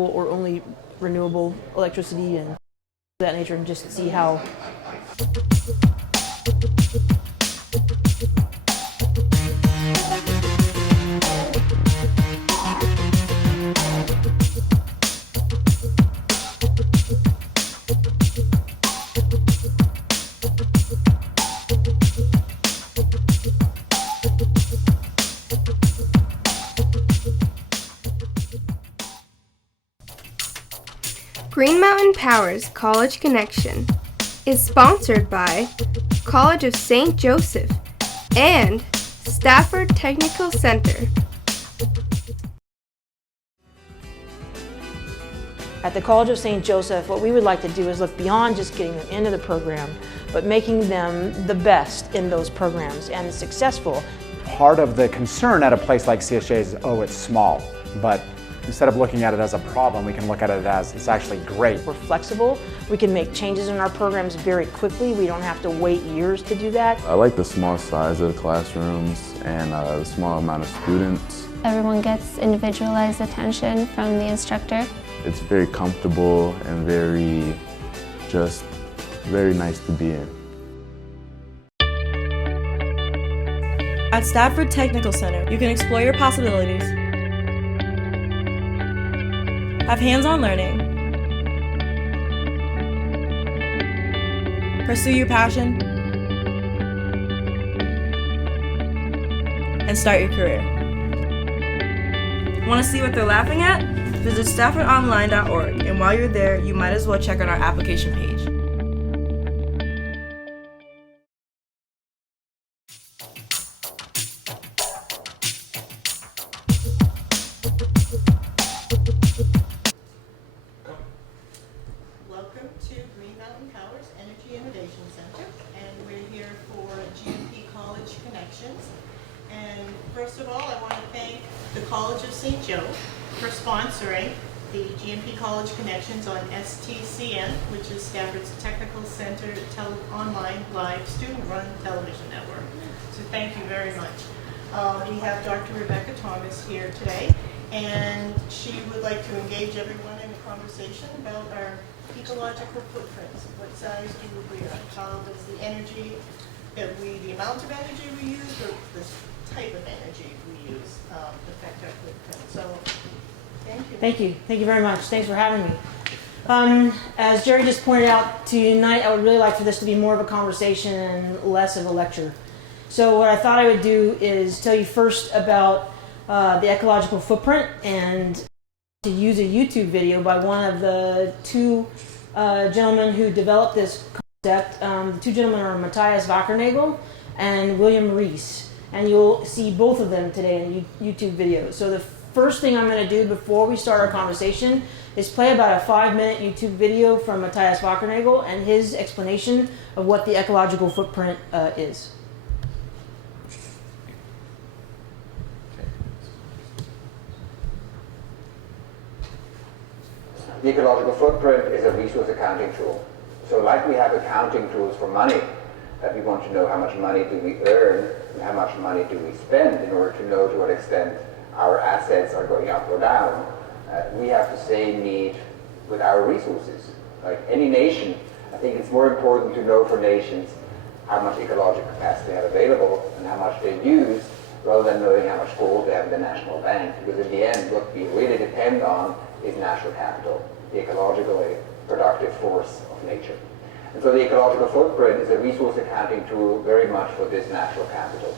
renewable or only renewable electricity and that nature, and just see how. Green Mountain Power's College Connection is sponsored by College of St. Joseph and Stafford Technical Center. At the College of St. Joseph, what we would like to do is look beyond just getting them into the program, but making them the best in those programs and successful. Part of the concern at a place like CSJ is, oh, it's small, but instead of looking at it as a problem, we can look at it as it's actually great. We're flexible. We can make changes in our programs very quickly. We don't have to wait years to do that. I like the small size of the classrooms and the small amount of students. Everyone gets individualized attention from the instructor. It's very comfortable and very nice to be in. At Stafford Technical Center, you can explore your possibilities, have hands-on learning, pursue your passion, and start your career. Want to see what they're laughing at? Visit staffordonline.org, and while you're there, you might as well check out our application page. Welcome to Green Mountain Power's Energy Innovation Center, and we're here for GMP College Connections. And first of all, I want to thank the College of St. Joe for sponsoring the GMP College Connections on STCN, which is Stafford's Technical Center online live student-run television network. So thank you very much. We have Dr. Rebecca Thomas here today, and she would like to engage everyone in a conversation about our ecological footprints. What size do we are? How does the energy the amount of energy we use, or the type of energy we use affect our footprint? So thank you. Thank you very much. Thanks for having me. As Jerry just pointed out tonight, I would really like for this to be more of a conversation and less of a lecture. So what I thought I would do is tell you first about the ecological footprint, and to use a YouTube video by one of the two gentlemen who developed this concept. The two gentlemen are Matthias Wackernagel and William Rees, and you'll see both of them today in YouTube videos. So the first thing I'm going to do before we start our conversation is play about a 5-minute YouTube video from Matthias Wackernagel and his explanation of what the ecological footprint is. The ecological footprint is a resource accounting tool. So like we have accounting tools for money, that we want to know how much money do we earn and how much money do we spend in order to know to what extent our assets are going up or down, we have the same need with our resources. Like any nation, I think it's more important to know for nations how much ecological capacity they have available and how much they use, rather than knowing how much gold they have in the national bank. Because in the end, what we really depend on is natural capital, the ecologically productive force of nature. And so the ecological footprint is a resource accounting tool very much for this natural capital.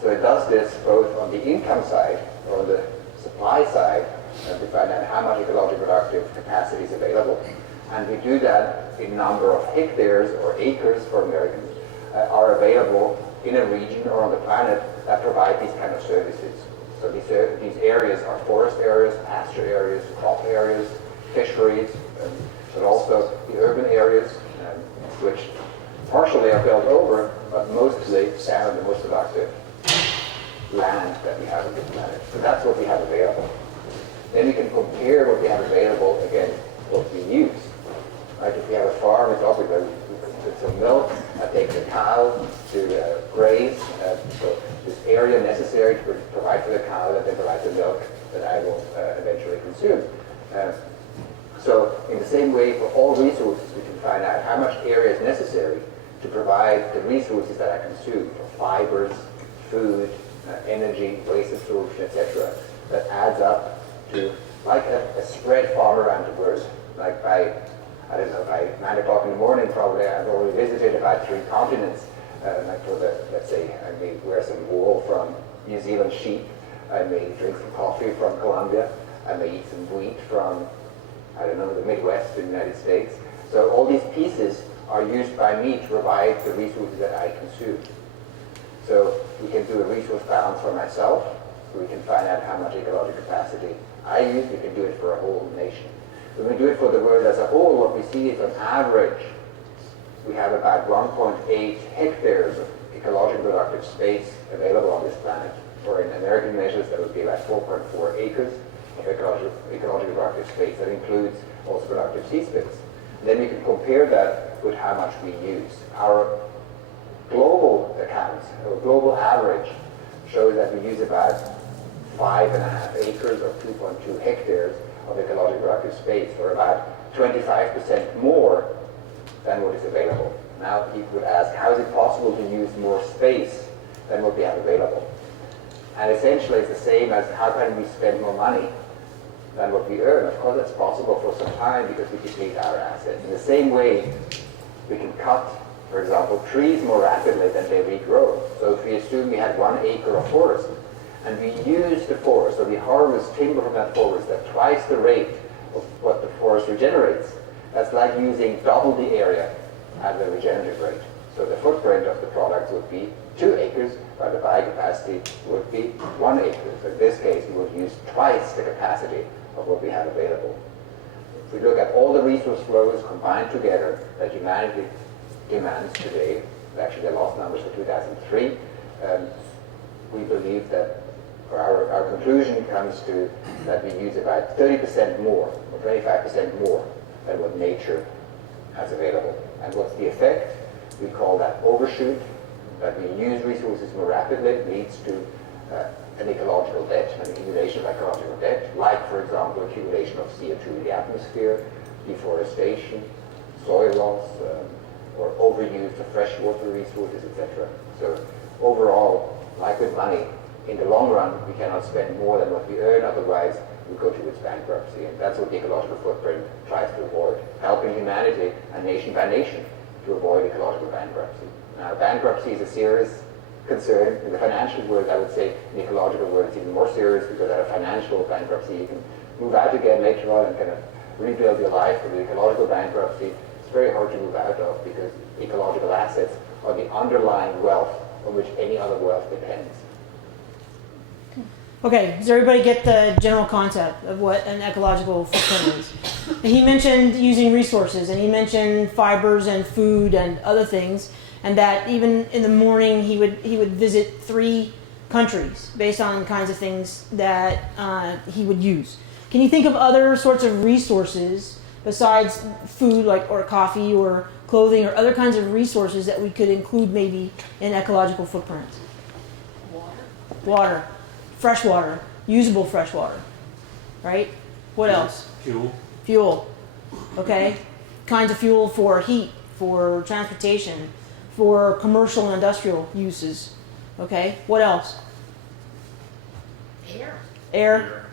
So it does this both on the income side or on the supply side, to find out how much ecologically productive capacity is available. And we do that in number of hectares or acres for Americans are available in a region or on the planet that provide these kind of services. So these areas are forest areas, pasture areas, crop areas, fisheries, but also the urban areas, which partially are built over, but mostly stand on the most productive land that we have on the planet. So that's what we have available. Then we can compare what we have available against what we use. Right? If we have a farm, it's obviously it's a milk that takes a cow to graze. So this area necessary to provide for the cow that then provides the milk that I will eventually consume. So in the same way, for all resources, we can find out how much area is necessary to provide the resources that are consumed for fibers, food, energy, waste absorption, etc. That adds up to like a spread farm around the world. Like by 9 o'clock in the morning, probably I've already visited about 3 continents. Like for let's say, I may wear some wool from New Zealand sheep. I may drink some coffee from Colombia. I may eat some wheat from, the Midwest in the United States. So all these pieces are used by me to provide the resources that I consume. So we can do a resource balance for myself, so we can find out how much ecological capacity I use. We can do it for a whole nation. When we do it for the world as a whole, what we see is on average, we have about 1.8 hectares of ecological productive space available on this planet. Or in American measures, that would be about 4.4 acres of ecological productive space. That includes also productive sea space. Then we can compare that with how much we use. Our global accounts, or global average, shows that we use about 5.5 acres or 2.2 hectares of ecological productive space, or about 25% more than what is available. Now people would ask, how is it possible to use more space than what we have available? And essentially it's the same as how can we spend more money than what we earn. Of course that's possible for some time because we deplete our assets. In the same way, we can cut, for example, trees more rapidly than they regrow. So if we assume we had 1 acre of forest, and we use the forest, or we harvest timber from that forest at twice the rate of what the forest regenerates, that's like using double the area at the regenerative rate. So the footprint of the product would be 2 acres, but the biocapacity would be 1 acre. So in this case, we would use twice the capacity of what we have available. If we look at all the resource flows combined together that humanity demands today, actually the last numbers for 2003, we believe that, or our conclusion comes to that we use about 30% more, or 25% more than what nature has available. And what's the effect? We call that overshoot, that we use resources more rapidly leads to an ecological debt, an accumulation of ecological debt, like, for example, accumulation of CO2 in the atmosphere, deforestation, soil loss, or overuse of freshwater resources, etc. So overall, like with money, in the long run, we cannot spend more than what we earn, otherwise we go towards bankruptcy. And that's what the ecological footprint tries to avoid, helping humanity, and nation by nation, to avoid ecological bankruptcy. Now, bankruptcy is a serious concern. In the financial world, I would say in the ecological world, it's even more serious, because at a financial bankruptcy, you can move out again later on and kind of rebuild your life. With the ecological bankruptcy, it's very hard to move out of, because ecological assets are the underlying wealth on which any other wealth depends. Okay, does everybody get the general concept of what an ecological footprint is? And he mentioned using resources, and he mentioned fibers and food and other things, and that even in the morning he would visit 3 countries based on kinds of things that he would use. Can you think of other sorts of resources besides food, like or coffee or clothing, or other kinds of resources that we could include maybe in ecological footprints? Water. Fresh water, usable fresh water, right? What else? Fuel, okay? Kinds of fuel for heat, for transportation, for commercial and industrial uses, okay? What else? Air.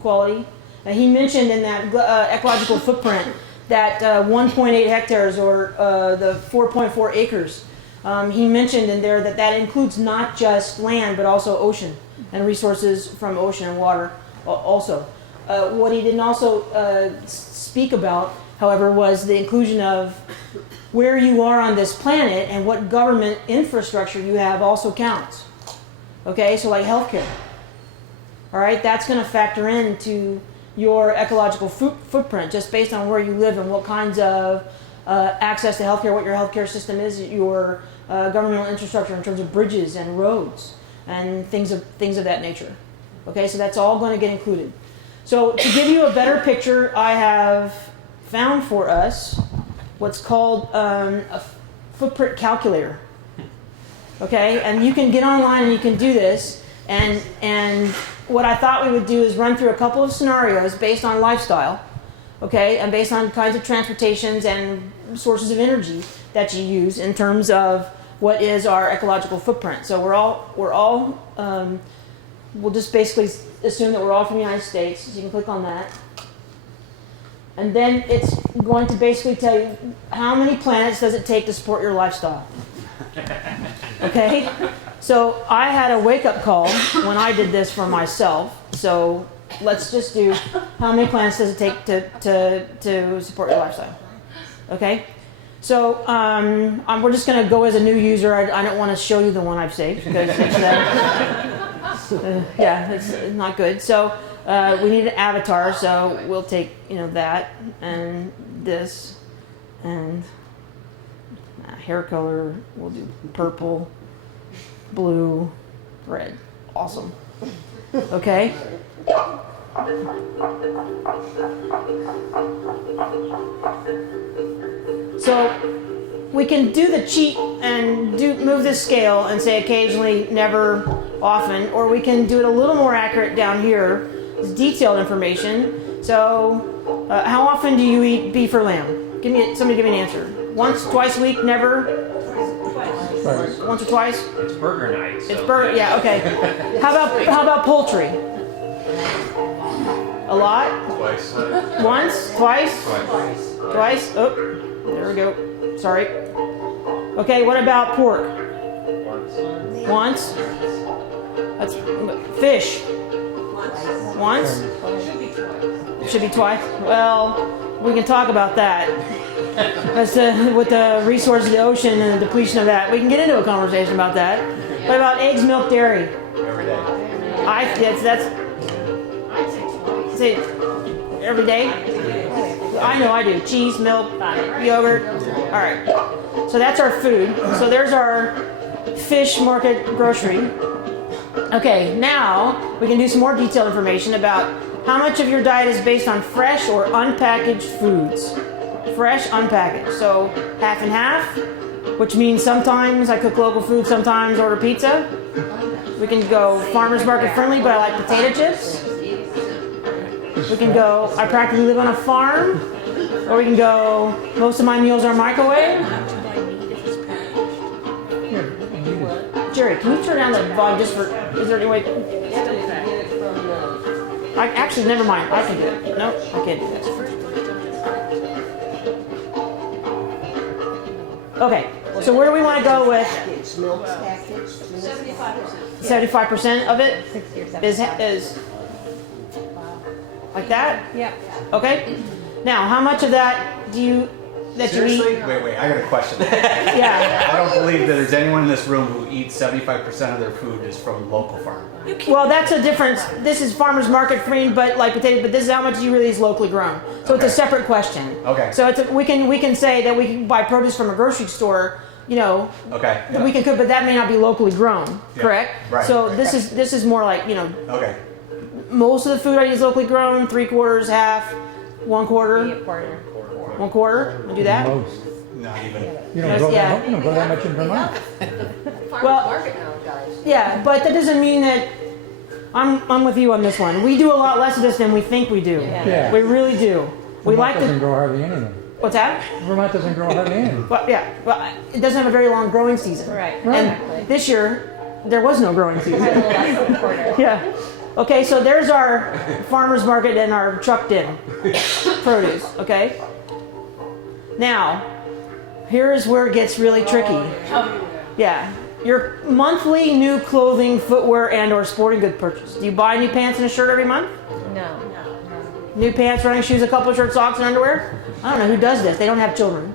Quality. And he mentioned in that ecological footprint that 1.8 hectares, or the 4.4 acres, he mentioned in there that includes not just land, but also ocean and resources from ocean and water also. What he didn't also speak about, however, was the inclusion of where you are on this planet and what government infrastructure you have also counts. Okay, so like healthcare. All right, that's going to factor into your ecological footprint just based on where you live and what kinds of access to healthcare, what your healthcare system is, your governmental infrastructure in terms of bridges and roads and things of that nature. Okay, so that's all going to get included. So to give you a better picture, I have found for us what's called a footprint calculator. Okay, and you can get online and you can do this, and what I thought we would do is run through a couple of scenarios based on lifestyle, okay, and based on kinds of transportations and sources of energy that you use in terms of what is our ecological footprint. So we'll just basically assume that we're all from the United States. So you can click on that. And then it's going to basically tell you how many planets does it take to support your lifestyle. Okay? So I had a wake-up call when I did this for myself. So let's just do how many planets does it take to support your lifestyle. Okay? So we're just going to go as a new user. I don't want to show you the one I've saved because it's not good. So we need an avatar. So we'll take that and this and hair color. We'll do purple, blue, red. Awesome. Okay. So we can do the cheat and move this scale and say occasionally, never, often, or we can do it a little more accurate down here. It's detailed information. So how often do you eat beef or lamb? Somebody give me an answer. Once, twice a week, never? Twice. Once or twice? It's burger night. So. It's burger, yeah, okay. How about poultry? A lot? Twice. Once? Twice? Twice? Oh, there we go. Sorry. Okay, what about pork? Once? That's fish. Once? Should be twice. Well, we can talk about that. That's with the resources of the ocean and the depletion of that. We can get into a conversation about that. What about eggs, milk, dairy? Every day. Say every day? I know I do. Cheese, milk, yogurt. All right. So that's our food. So there's our fish market grocery. Okay, now we can do some more detailed information about how much of your diet is based on fresh or unpackaged foods. Fresh, unpackaged. So half and half, which means sometimes I cook local food, sometimes order pizza. We can go farmer's market friendly, but I like potato chips. We can go, I practically live on a farm. Or we can go, most of my meals are microwave. Jerry, can you turn down the volume just for, is there any way? Actually, never mind, I can do it. Nope, I can't do that. Okay, so where do we want to go with? 75% of it is like that? Yeah. Okay. Now, how much of that you eat? Seriously? Wait, I got a question. Yeah. I don't believe that there's anyone in this room who eats 75% of their food is from local farm. Well, that's a difference. This is farmer's market free, but like potato. But this is how much you really is locally grown. So it's a separate question. Okay. So we can say that we can buy produce from a grocery store. Okay. That we can cook, but that may not be locally grown. Yeah. Correct. Right. So this is more like Okay. most of the food I eat is locally grown. 3/4, half, 1/4. Quarter. 1/4. We do that. Most. Not even. You don't grow that much in Vermont. Well, yeah, but that doesn't mean that I'm with you on this one. We do a lot less of this than we think we do. Yeah. We really do. We Vermont like doesn't grow hardly anything. What's that? Vermont doesn't grow hardly anything. Well, yeah, well, it doesn't have a very long growing season. Right. And this year, there was no growing season. A little less than a quarter. Yeah. Okay, so there's our farmer's market and our trucked in produce, okay? Now, here's where it gets really tricky. Yeah. Your monthly new clothing, footwear, and or sporting good purchase. Do you buy new pants and a shirt every month? No. New pants, running shoes, a couple of shirts, socks, and underwear? I don't know who does this. They don't have children.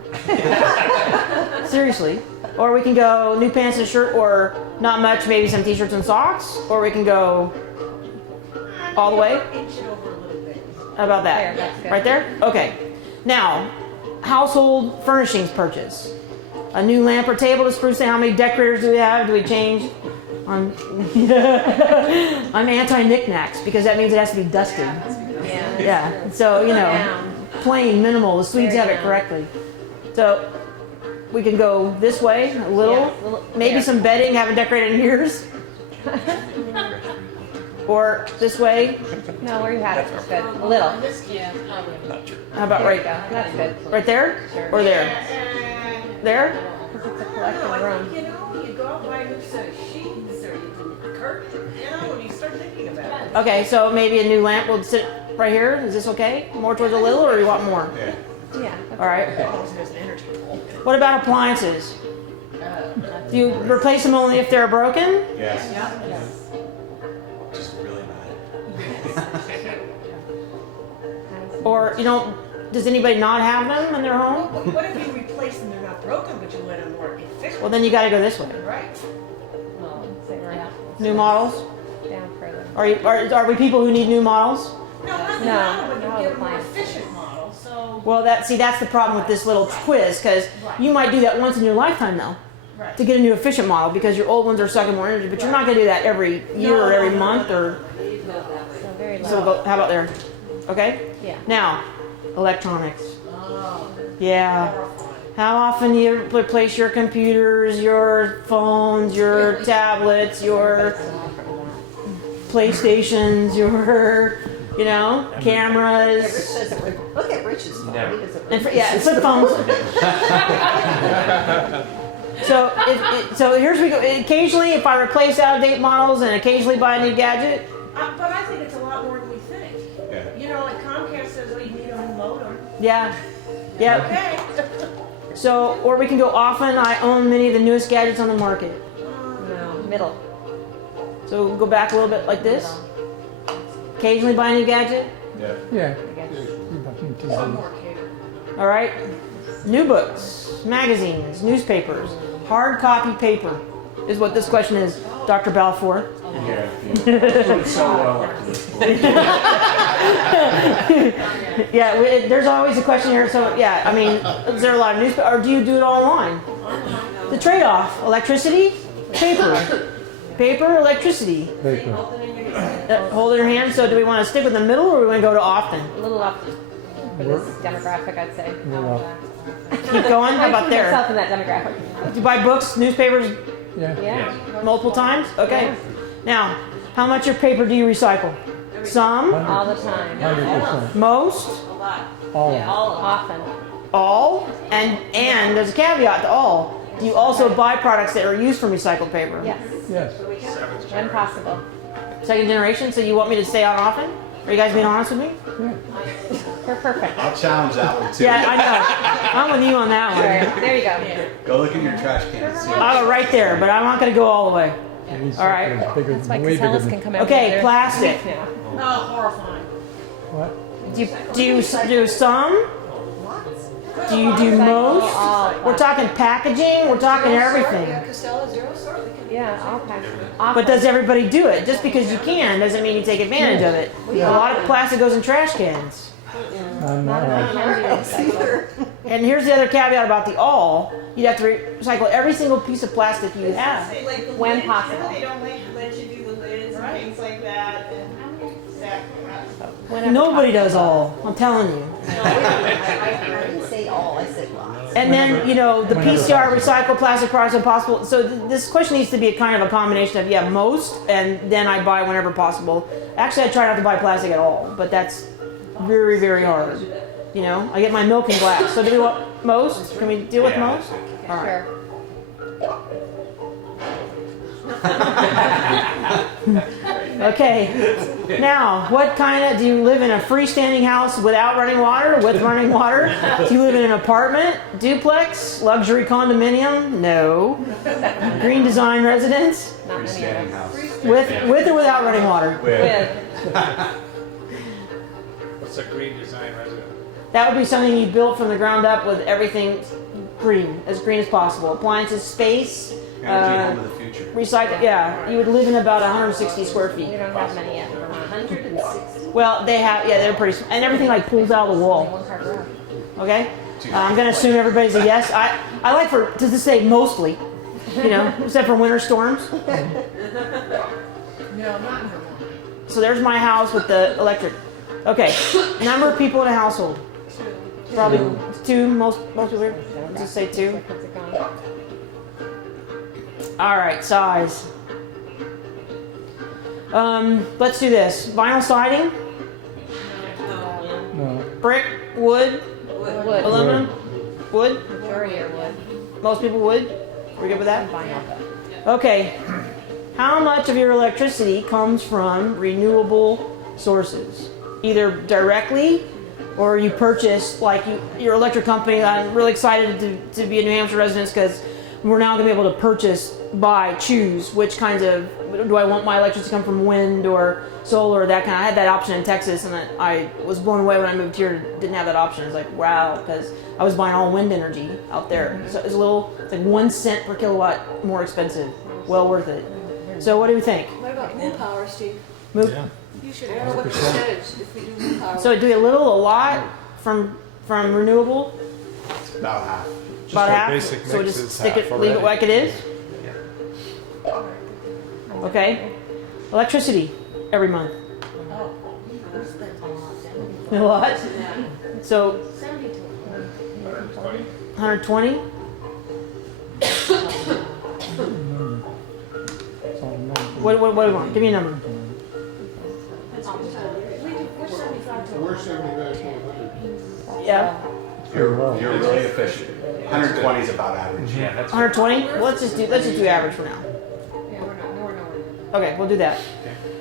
Seriously. Or we can go new pants and a shirt, or not much, maybe some t-shirts and socks. Or we can go all the way. How about that? There, that's good. Right there? Okay. Now, household furnishings purchase. A new lamp or table to spruce it. How many decorators do we have? Do we change? I'm anti-knickknacks because that means it has to be dusted. Yeah. Yeah. So, plain, minimal. The Swedes have it correctly. So, we can go this way a little. Maybe some bedding. Haven't decorated in years. Or this way? No, where you had it was good. A little. How about There you right, go. That's good. right there? Or there? There? Because it's a collective room. You know, you go out buy a new set of sheets or you do curtain, you know, when you start thinking about it. Okay, so maybe a new lamp will sit right here. Is this okay? More towards a little, or you want more? Yeah. Yeah. That's All right. There's an energy pole. What about appliances? Do you replace them only if they're broken? Yes. Yeah. Just really bad. Or, does anybody not have them in their home? What if you replace them, they're not broken, but you let them work efficient? Well, then you got to go this way. Right. Say we're out. New models? Down further. Are we people who need new models? No, not the No, model, but no, you get a more appliance. efficient model, so. Well, that's the problem with this little quiz, because you might do that once in your lifetime, though, Right. to get a new efficient model, because your old ones are sucking more energy. But you're not going to do that every year or every month, or So very low. so. How about there? Okay. Yeah. Now, electronics. Oh, Yeah. How often do you replace your computers, your phones, your tablets, your PlayStations, your, cameras? Look at Rich's phone. Never. And flip phones. So here's we go. Occasionally, if I replace out-of-date models and occasionally buy a new gadget, But I think it's a lot more than we think. Yeah. You know, like Comcast says, oh, you need a new modem. yeah. Okay. So, or we can go often. I own many of the newest gadgets on the market. No. Middle. So we'll go back a little bit like this. Occasionally buy a new gadget. Yeah. Yeah. One more cater. All right. New books, magazines, newspapers, hard copy paper is what this question is, Dr. Balfour. Yeah. Doing so well up to this point. Yeah, there's always a question here. So yeah, I mean, is there a lot of newspaper, or do you do it all online? The trade-off: electricity, paper, electricity. Paper. Hold it in your hand. So do we want to stick with the middle, or we want to go to often? A little up for this demographic, I'd say. Keep going. How about there? Myself in that demographic. Do you buy books, newspapers Yeah. Yeah. multiple times? Okay. Now, how much of paper do you recycle? Some, All the time. 100%. most, All. Often. all, and there's a caveat to all. Do you also buy products that are used from recycled paper? Yes. Yes. When possible. Second generation, so you want me to stay on often? Are you guys being honest with me? We're perfect. I'll challenge that one too. Yeah, I know. I'm with you on that All one. right. There you go. Go look in your trash can and see. I'll go right there, but I'm not going to go all the way. All right. That's why Casellas can come out. Okay, plastic. now. Oh, horrifying. What? Do you do some? Do you do most? All We're talking packaging. We're talking everything. Yeah, all plastic. But does everybody do it? Just because you can doesn't mean you take advantage of it. A lot of plastic goes in trash cans. Not if they can be recycled. And here's the other caveat about the all. You'd have to recycle every single piece of plastic you have. When possible. They don't let you do the lids and things like that. And Whenever Nobody does all. I'm telling you. I didn't say all, I said lots. And then, the PCR, recycled plastic products are possible. So this question needs to be a kind of a combination of, most, and then I buy whenever possible. Actually, I try not to buy plastic at all, but that's very, very hard. I get my milk in glass. So do we want most? Can we deal with most? All right. Sure. Okay. Now, what do you live in a freestanding house without running water, with running water? Do you live in an apartment, duplex, luxury condominium? No. Green design residence? Not many of Freestanding us. house. With or without running water? With. What's a green design resident? That would be something you built from the ground up with everything green as possible. Appliances, space, Energy home of the future. recycle. Yeah, you would live in about 160 square feet. We don't have many yet in Vermont. 160. Well, they have, they're pretty, and everything like pulls out of the wall. One car garage. Okay? I'm going to assume everybody's a yes. I like to just say mostly, except for winter storms. No, not in Vermont. So there's my house with the electric. Okay, number of people in a household. Probably two, most people here. Let's just say two. What's it going? All right, size. Let's do this. Vinyl siding, No. brick, wood, Wood. aluminum, wood. Majority are wood. Most people would. We good with that? Vinyl. Okay. How much of your electricity comes from renewable sources? Either directly or you purchase, like your electric company. I'm really excited to be a New Hampshire resident because we're now going to be able to choose which kinds of, do I want my electricity to come from wind or solar or that kind of. I had that option in Texas and I was blown away when I moved here, didn't have that option. It's like, wow, because I was buying all wind energy out there. So it's like 1 cent per kilowatt more expensive. Well worth it. So what do you think? What about moon power, Steve? Move. Yeah. You should add what percentage if we do moon power. So do a little, a lot from renewable? About half. About our half. basic So mix just is stick half it, leave it already. like it is. Okay. Electricity every month. A lot. So 120. What do you want? Give me a number. We're 75 to 100. Yeah. You're really efficient. 120 is about average. Yeah, that's 120. Well, let's just do average for now. Yeah, we're nowhere. Okay, we'll do that.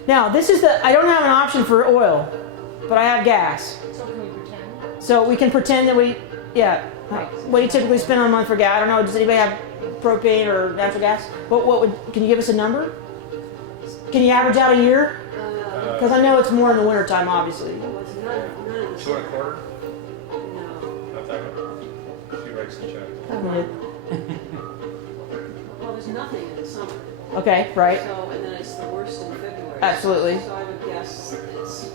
Now this is I don't have an option for oil, but I have gas. So can we pretend? So we can pretend that what do you typically spend on a month for gas? I don't know. Does anybody have propane or natural gas? Can you give us a number? Can you average out a year? Because I know it's more in the wintertime, obviously. $2.25. Not that much. She writes the check. Well, there's nothing in summer. Okay, right. So, and then it's the worst in February. Absolutely. So I would guess it's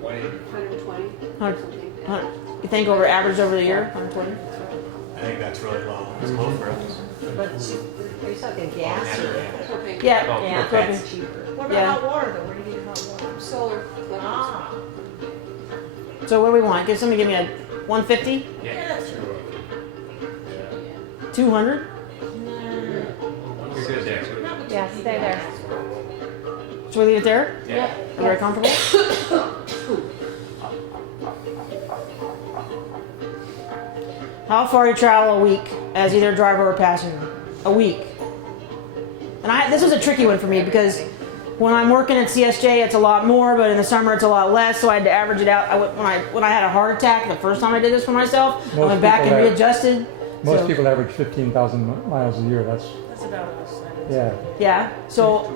120. 100. You think average over the year? 120. I think that's really low. It's low for us. But are you talking gas or? Propane. Yeah. Yeah, propane. it's cheaper. What about Yeah. hot water though? Where do you get hot water? Solar. Ah. So what do we want? Somebody give me a 150? Yeah, that's true. 200? You're good there. Yeah, stay there. Should we leave it there? Yeah. Are you very comfortable? How far do you travel a week as either driver or passenger? A week. And this was a tricky one for me because when I'm working at CSJ, it's a lot more, but in the summer it's a lot less. So I had to average it out. When I had a heart attack, the first time I did this for myself, I went back and readjusted. Most people average 15,000 miles a year. That's about us. yeah, Yeah. So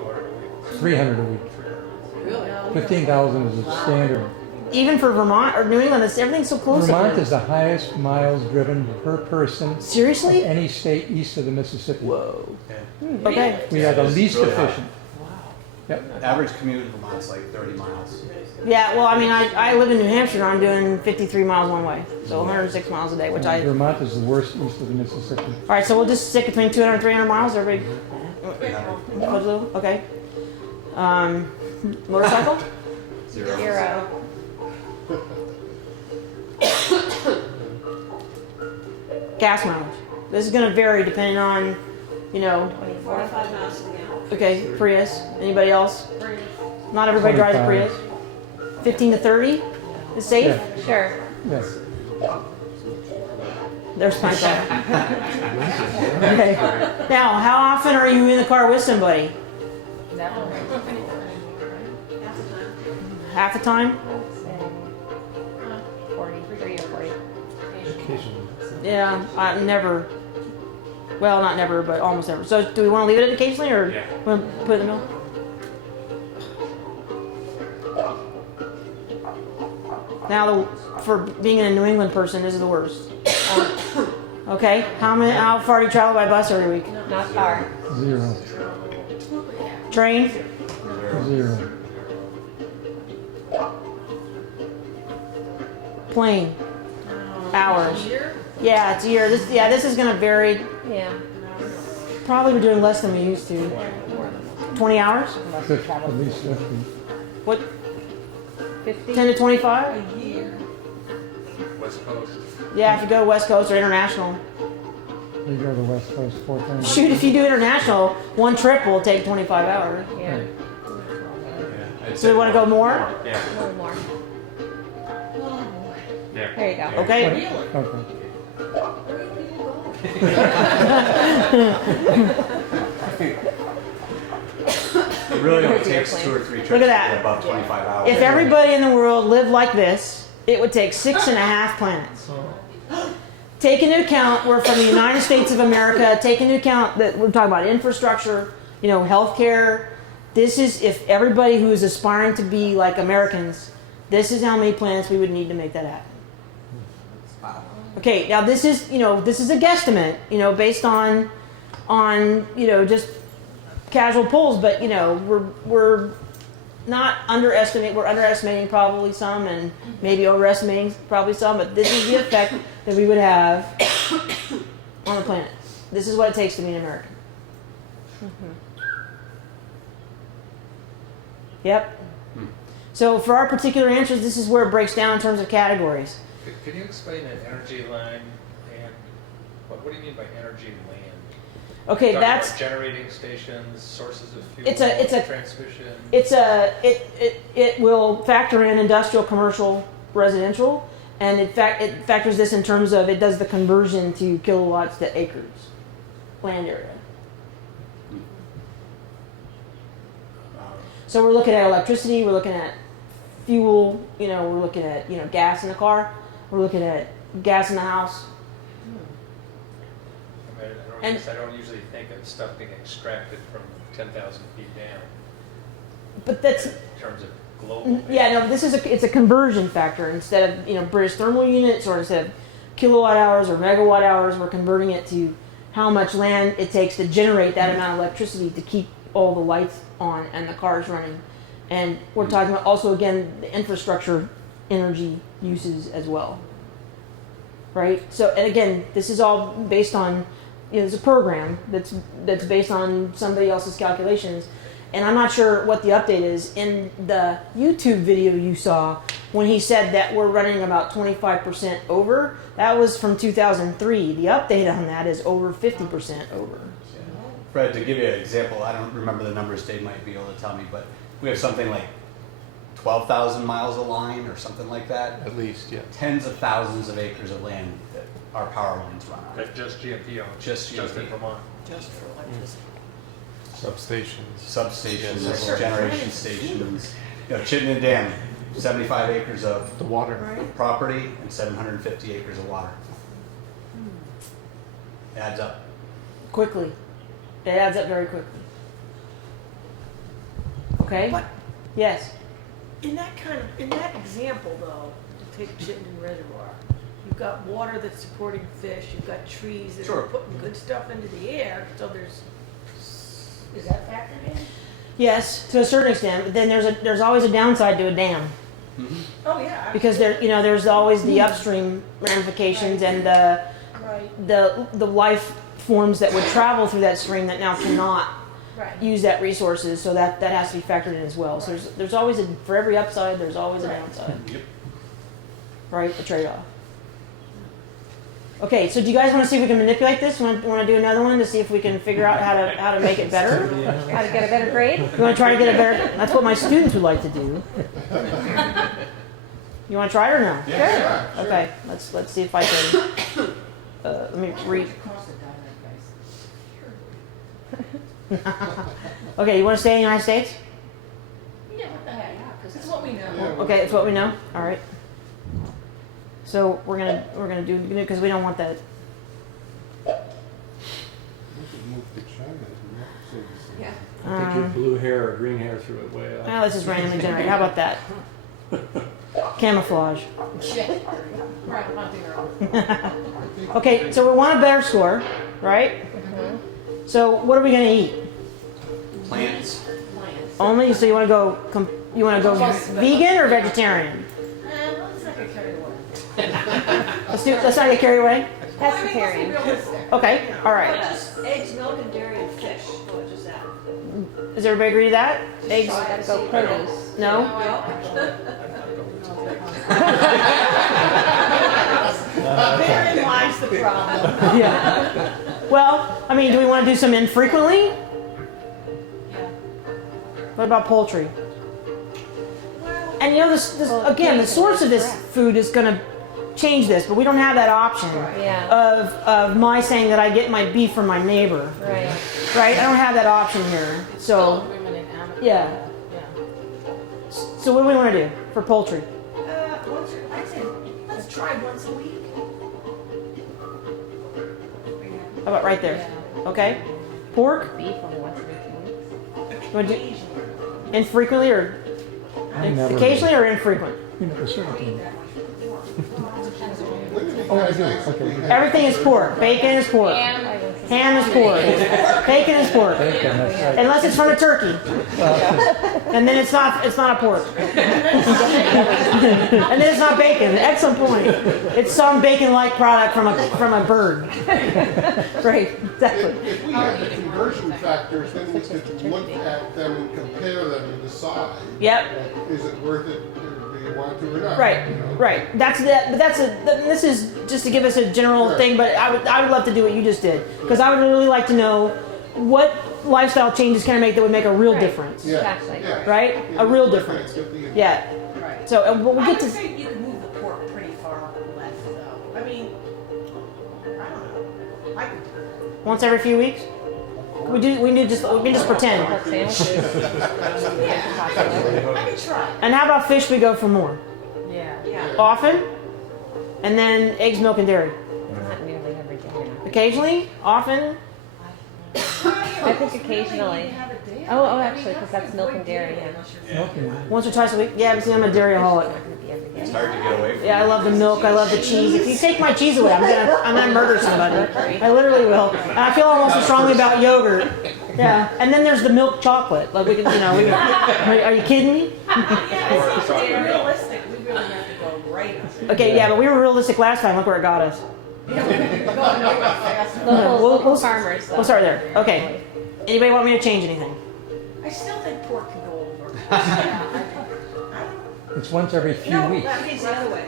300 a week. Really? 15,000 is a standard. even for Vermont or New England, everything's so close. Vermont is the highest miles driven per person. Seriously? Of any state east of the Mississippi. Whoa. Okay. We are the least Really high. efficient. Yep. Average commute in Vermont's like 30 miles. Yeah, well, I mean, I live in New Hampshire and I'm doing 53 miles one way, so 106 miles a day, which I... Vermont is the worst east of the Mississippi. All right, so we'll just stick between 200 and 300 miles, everybody? Okay. Motorcycle? Zero. Gas mileage. This is going to vary depending on, 45 miles to the gallon. okay, Prius. Anybody else? Not everybody drives a 25. Prius. 15 to 30 is safe? Yeah. Sure. Yes. There's my thought. Okay. Now, how often are you in the car with somebody? Never. Half the time? 43 or 40. Yeah, never. Well, not never, but almost never. So, do we want to leave it occasionally, or want to put it in the middle? Now, for being a New England person, this is the worst. Okay, how far do you travel by bus every week? Not far. 0. Train? 0. Plane? Hours? Yeah, it's a year. This is going to vary. Yeah. Probably we're doing less than we used to. 20 hours? 50, at least 50. What? 50? 10 to 25? A year. West Coast. Yeah, if you go West Coast or international. You go to the West Coast 4 times. Shoot, if you do international, one trip will take 25 hours. Yeah. So we want to go more? Yeah. A little more. Yeah. There you go. Okay. Okay. It really only takes 2 or 3 trips to Look at that. get above 25 hours. If everybody in the world lived like this, it would take 6.5 planets. Take into account we're from the United States of America. Take into account that we're talking about infrastructure, healthcare. This is, if everybody who is aspiring to be like Americans, this is how many planets we would need to make that happen. Okay, now this is a guesstimate, based on just casual polls, but we're not underestimating. We're underestimating probably some, and maybe overestimating probably some. But this is the effect that we would have on the planet. This is what it takes to be an American. Yep. So for our particular answers, this is where it breaks down in terms of categories. Could you explain an energy line and what do you mean by energy land? Okay, Talking that's about generating stations, sources of fuel, it's a transmission. It will factor in industrial, commercial, residential, and in fact it factors this in terms of it does the conversion to kilowatts to acres, land area. So we're looking at electricity, we're looking at fuel, we're looking at gas in the car, we're looking at gas in the house. I don't usually think of stuff being extracted from 10,000 feet down. But that's in terms of global. Yeah, no. It's a conversion factor. Instead of British thermal units, or instead of kilowatt hours or megawatt hours, we're converting it to how much land it takes to generate that amount of electricity to keep all the lights on and the cars running. And we're talking about also again the infrastructure energy uses as well. Right. So and again, this is all based on. There's a program that's based on somebody else's calculations, and I'm not sure what the update is. In the YouTube video you saw, when he said that we're running about 25% over, that was from 2003. The update on that is over 50% over. Fred, to give you an example, I don't remember the numbers. Dave might be able to tell me, but we have something like 12,000 miles of line or something like that. At least, yeah. Tens of thousands of acres of land that our power lines run on. That's just GMP on. Just in Vermont. Just for electricity. Substations, Yes. generation stations. Chittenden Dam, 75 acres of The water. property and 750 acres of water. Adds up. Quickly. It adds up very quickly. Okay? But Yes. in that example though, to take Chittenden Reservoir, you've got water that's supporting fish, you've got trees that are putting good stuff into the air, so is that factored in? Yes, to a certain extent, but then there's always a downside to a dam. Oh, yeah. Because there's always the upstream ramifications and the life forms that would travel through that stream that now cannot use that resources, so that has to be factored in as well. So there's always for every upside, there's always a downside. Yep. Right, a trade-off. Okay, so do you guys want to see if we can manipulate this? Want to do another one to see if we can figure out how to make it better? How to get a better grade? You want to try to get a better? That's what my students would like to do. You want to try it or no? Sure. Okay, let's see if I can. Let me read. Okay, you want to stay in the United States? Yeah, what the heck, because it's what we know. Okay, it's what we know. All right. So we're gonna do because we don't want that. Yeah. I think your blue hair or green hair threw it way up. Let's just randomly generate. How about that? Camouflage. Right, hunting her. Okay, so we want a better score, right? So what are we gonna eat? Plants. Only. So you want to go? Vegan or vegetarian? Let's not get carried away. Let's not get carried away. Pescatarian. Okay. All right. Eggs, milk, and dairy, and fish. What just that? Does everybody agree to that? Eggs? So I gotta go produce. No. Therein lies the problem. Yeah. Well, I mean, do we want to do some infrequently? What about poultry? And you know, this again, the source of this food is going to change this, but we don't have that option of my saying that I get my beef from my neighbor. Right? I don't have that option here. So, yeah. So what do we want to do for poultry? I'd say let's try once a week. How about right there? Okay. Pork? Beef only once every 2 weeks. You want to do infrequently or occasionally or infrequent? You never said it. Oh, I do. Okay. Everything is pork. Bacon is pork. Ham is pork. Bacon is pork. Bacon, that's right. Unless it's from a turkey. And then it's not a pork. And then it's not bacon. Excellent point. It's some bacon-like product from a bird. Right, exactly. If we have the conversion factors, then we could look at them and compare them and decide. Yep. Is it worth it? Do you want to or not? Right, you know? right. This is just to give us a general thing, but I would love to do what you just did, because I would really like to know what lifestyle changes can I make that would make a real difference. Exactly. Right? A real difference. Yeah. Right. So we'll I get would to. say you could move the pork pretty far on the left, though. I mean, I don't know. I could do it. Once every few weeks? We can just pretend. Pork sandwiches. I could try. And how about fish? We go for more. Yeah. Often, and then eggs, milk, and dairy. Not nearly every day. Occasionally, often. I think occasionally. Oh, actually, because that's milk and dairy. Yeah. Once or twice a week. Yeah, but see, I'm a dairyaholic. It's hard to get away from. Yeah, I love the milk. I love the cheese. If you take my cheese away, I'm gonna murder somebody. I literally will. And I feel almost as strongly about yogurt. Yeah. And then there's the milk chocolate. Like we can, are you kidding me? Yeah, it's realistic. We really have to go right on it. Okay, yeah, but we were realistic last time. Look where it got us. Local farmers. We'll start there. Okay. Anybody want me to change anything? I still think pork can go over. It's once every few weeks. That means the other way.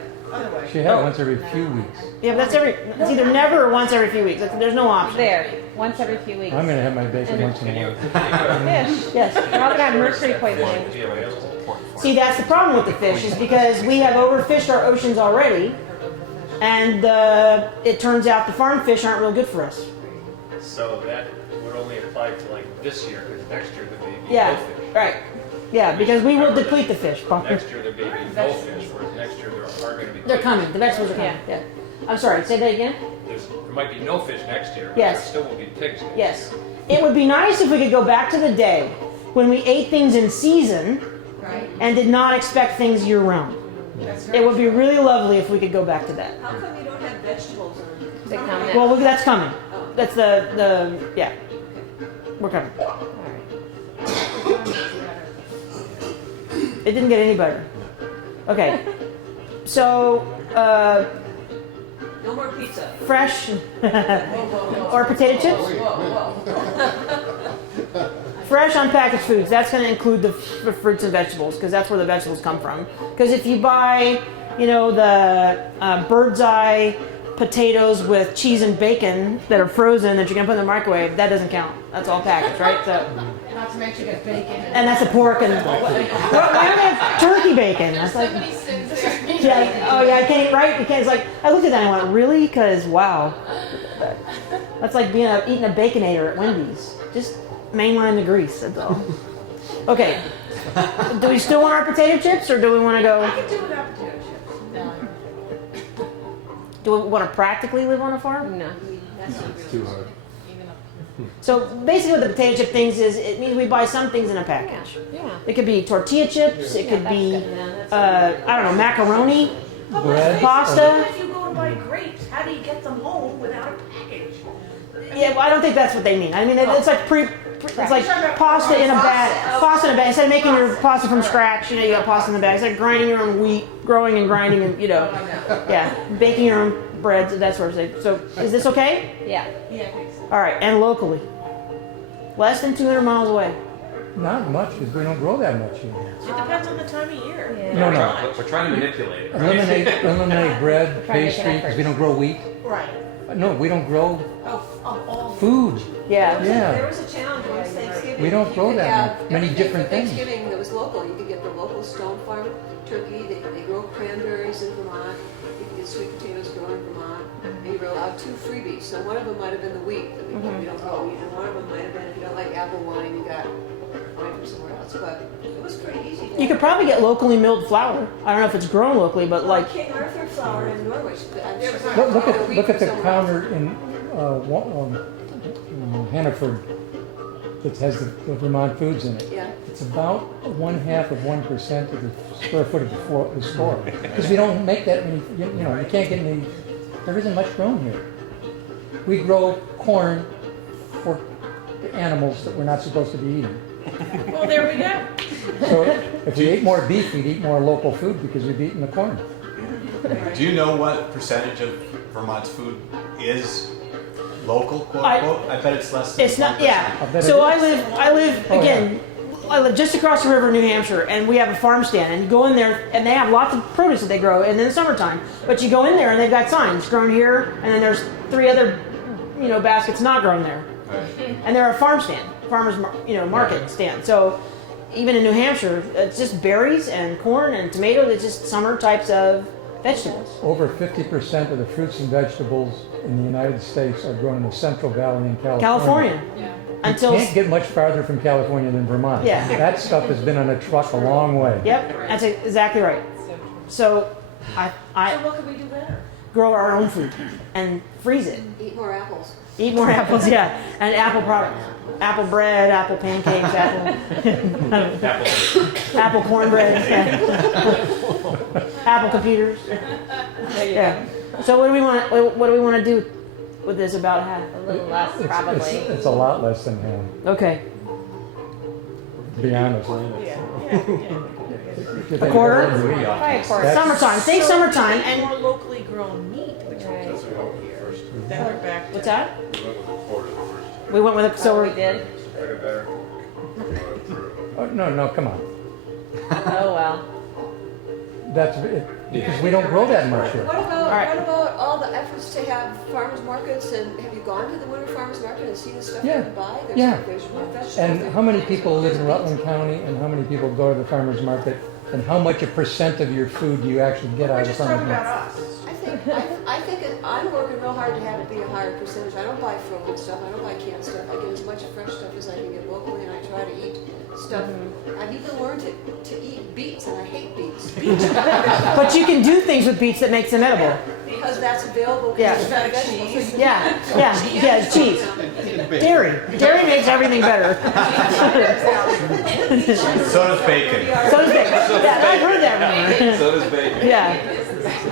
She had once every few weeks. Yeah, but it's either never or once every few weeks. There's no option. There. Once every few weeks. I'm going to have my bacon once in a while. Fish. Yes. We're all gonna have mercury poisoning. See, that's the problem with the fish, is because we have overfished our oceans already, and it turns out the farm fish aren't real good for us. So that would only apply to like this year, because next year there may be Yeah, no fish. right. Yeah, because we will deplete the fish. Next year there may be no fish, whereas next year there are going to be. They're coming. The vegetables are coming. Yeah. I'm sorry. Say that again. There might be no fish next year. But Yes. There still will be pigs. Next Yes. year. It would be nice if we could go back to the day when we ate things in season and did not expect things year round. It would be really lovely if we could go back to that. How come you don't have vegetables in They come now. Well, that's coming. That's yeah. We're coming. It didn't get any better. Okay. So, No more pizza. fresh or potato chips? Fresh unpackaged foods. That's going to include the fruits and vegetables, because that's where the vegetables come from. Because if you buy, the bird's eye potatoes with cheese and bacon that are frozen that you're going to put in the microwave, that doesn't count. That's all packaged, right? So. Not to mention get bacon. And that's the pork and why don't they have turkey bacon? That's like, yeah, oh yeah, I can't eat right. You can't. It's like I looked at that and I went, really? Because wow, that's like eating a baconator at Wendy's. Just mainline the grease. That's all. Okay. Do we still want our potato chips, or do we want to go? I can do without potato chips. Do we want to practically live on a farm? No. It's too hard. So basically, what the potato chip things is, it means we buy some things in a package. Yeah. It could be tortilla chips. It could be, I don't know, macaroni, Bread. pasta. If you go to buy grapes, how do you get them home without a package? Yeah, well, I don't think that's what they mean. I mean, it's like it's like pasta in a bag. Pasta in a bag. Instead of making your pasta from scratch, you got pasta in the bag. It's like grinding your own wheat, growing and grinding, and yeah, baking your own breads, that sort of thing. So, is this okay? Yeah. Yeah, I think so. All right, and locally, less than 200 miles away. Not much, because we don't grow that much here. It depends on the time of year. Yeah. No. We're trying to manipulate it. Eliminate bread, Try to make an pastry, because effort. we don't grow wheat. Right. No, we don't grow Of all food. Yeah. There was a challenge once Thanksgiving. We don't grow that have many everything different for things. Thanksgiving that was local. You could get the local Stone Farm turkey. They grow cranberries in Vermont. You can get sweet potatoes grown in Vermont. And you were allowed 2 freebies. So one of them might have been the wheat that we don't grow wheat, and one of them might have been, if you don't like apple wine, you got wine from somewhere else. But it was pretty easy. You could probably get locally milled flour. I don't know if it's grown locally, but like King Arthur flour in Norwich. I'm sure Look at the counter in Hannaford that has the Vermont foods in it. Yeah. It's about 0.5% of the square foot of the store. Because we don't make that many, you can't get any, there isn't much grown here. We grow corn for animals that we're not supposed to be eating. Well, there we go. So if we ate more beef, we'd eat more local food because we'd be eating the corn. Do you know what percentage of Vermont's food is local, quote unquote? I bet it's less than it's not. 1%. Yeah. So I live again. I live just across the river in New Hampshire, and we have a farm stand. And you go in there, and they have lots of produce that they grow in the summertime. But you go in there, and they've got signs grown here, and then there's 3 other, baskets not grown there. Right. And they're a farm stand, farmers, market stand. So even in New Hampshire, it's just berries and corn and tomatoes. It's just summer types of vegetables. Over 50% of the fruits and vegetables in the United States are grown in the Central Valley in California. California. You Until can't get much farther from California than Vermont. Yeah. That stuff has been on a truck a long way. Yep, that's exactly right. So I So what could we do better? grow our own food and freeze it. Eat more apples. Eat more apples, yeah, and apple products, apple bread, apple pancakes, apple cornbread, yeah. Apple computers. Yeah. So what do we want? What do we want to do with this about half? A little less, probably. It's a lot less than half, Okay. to be honest. A quarter? Probably a quarter. That's- Summertime. Think So summertime eat and more locally grown meat, which Right. doesn't grow here. Then we're back to what's that? We went with a So we did. No, come on. Oh well. That's it, because we don't grow that much here. What about right. what about all the efforts to have farmers markets? And have you gone to the winter farmers market and seen the stuff Yeah. you can buy? There's more vegetables. And how many people live in Rutland County, and how many people go to the farmer's market, and how much a percent of your food do you actually get out We're of the just farmer's talking market? about us. I think I'm working real hard to have it be a higher percentage. I don't buy frozen stuff. I don't buy canned stuff. I get as much fresh stuff as I can get locally, and I try to eat stuff. I've even learned to eat beets, and I hate beets. But you can do things with beets that makes them edible. Because that's available. Yeah. It's not a vegetable. So you Yeah, cheese. Dairy makes everything better. So does bacon. So does bacon. Yeah, I've heard that rumor. So does bacon. Yeah.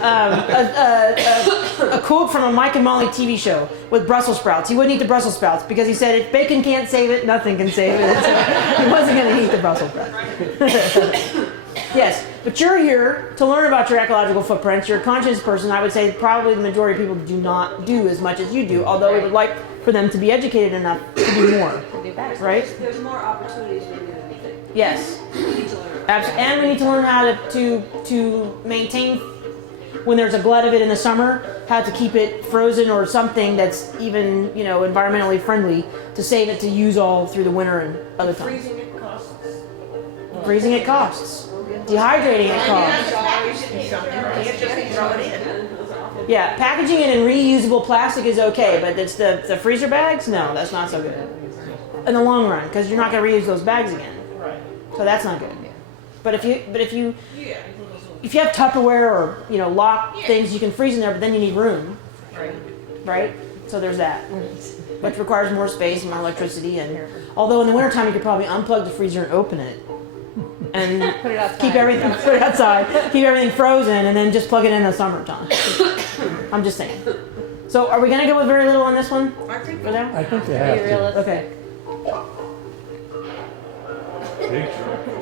A quote from a Mike and Molly TV show with Brussels sprouts. He wouldn't eat the Brussels sprouts because he said if bacon can't save it, nothing can save it. He wasn't going to eat the Brussels sprouts. Yes, but you're here to learn about your ecological footprints. You're a conscious person. I would say probably the majority of people do not do as much as you do, although we would like for them to be educated enough to do more. Right? There's more opportunities than we think. Yes. We need to learn. And we need to learn how to maintain, when there's a glut of it in the summer, how to keep it frozen or something that's even, environmentally friendly to save it to use all through the winter and other times. Freezing it costs. Freezing it costs. Dehydrating it costs. Yeah, packaging it in reusable plastic is okay, but it's the freezer bags? No, that's not so good. In the long run, because you're not going to reuse those bags again. Right. So that's not good. But if you have Tupperware or lock things, you can freeze in there, but then you need room. Right? So there's that, which requires more space and more electricity. And although in the wintertime you could probably unplug the freezer and open it, and Put it outside. put it outside, keep everything frozen, and then just plug it in the summertime. I'm just saying. So are we going to go with very little on this one? I think For now? I think you Be have to. realistic. Okay. Make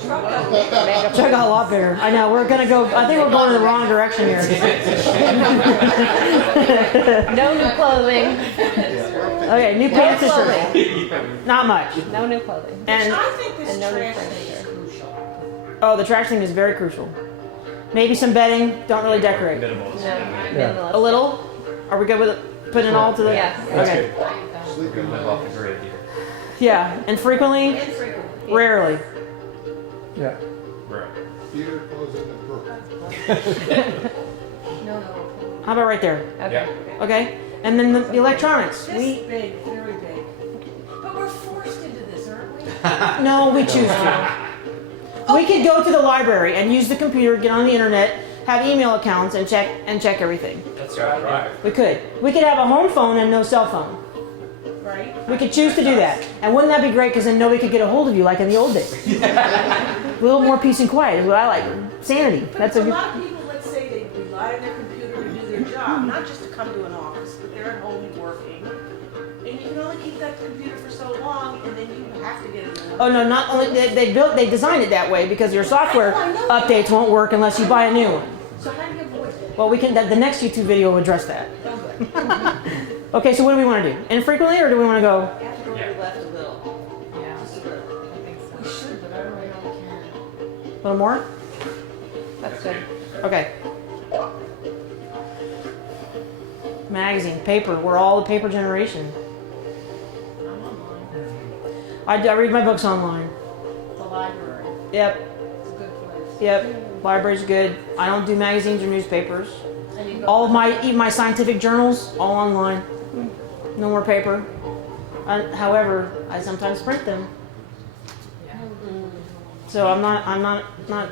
Got a lot bigger. I know. We're gonna go. I think we're going in the wrong direction here. No new clothing. Okay, new pants and clothing. shirts. Not much. No new clothing. And I think this And no new trash thing furniture. is crucial. oh, the trash thing is very crucial. Maybe some bedding. Don't really decorate. No, minimalist. A little. Are we good with it? Putting it all to the? Yes. Okay. We're gonna live off the grid here. Yeah, and frequently? And frequently. Rarely. Yeah. Right. Peter goes in the brook. No. How about right there? Okay. Okay? And then the electronics. This big, very big. But we're forced into this, aren't we? No, we choose to. We could go to the library and use the computer, get on the internet, have email accounts, and check everything. That's right. We could. We could have a home phone and no cell phone. Right? We could choose to do that. And wouldn't that be great? Because then nobody could get a hold of you like in the old days. A little more peace and quiet is what I like. Sanity. But That's a a good. lot of people, let's say, they rely on their computer to do their job, not just to come to an office, but they're at home working. And you can only keep that computer for so long, and then you have to get it. Oh no! Not only they designed it that way because your software updates won't work unless you buy a new one. So how do you avoid that? Well, we can. The next YouTube video will address that. Okay, so what do we want to do? Infrequently, or do we want to go? You have to go to the left a little. Yeah. Just a little. I think so. We should, but I don't know how we can. A little more? That's good. Okay. Magazine, paper. We're all the paper generation. I'm online. I read my books online. The library. Yep. It's a good place. Yep. Library's good. I don't do magazines or newspapers. And you go All of even my scientific journals, all online. No more paper. However, I sometimes print them. So I'm not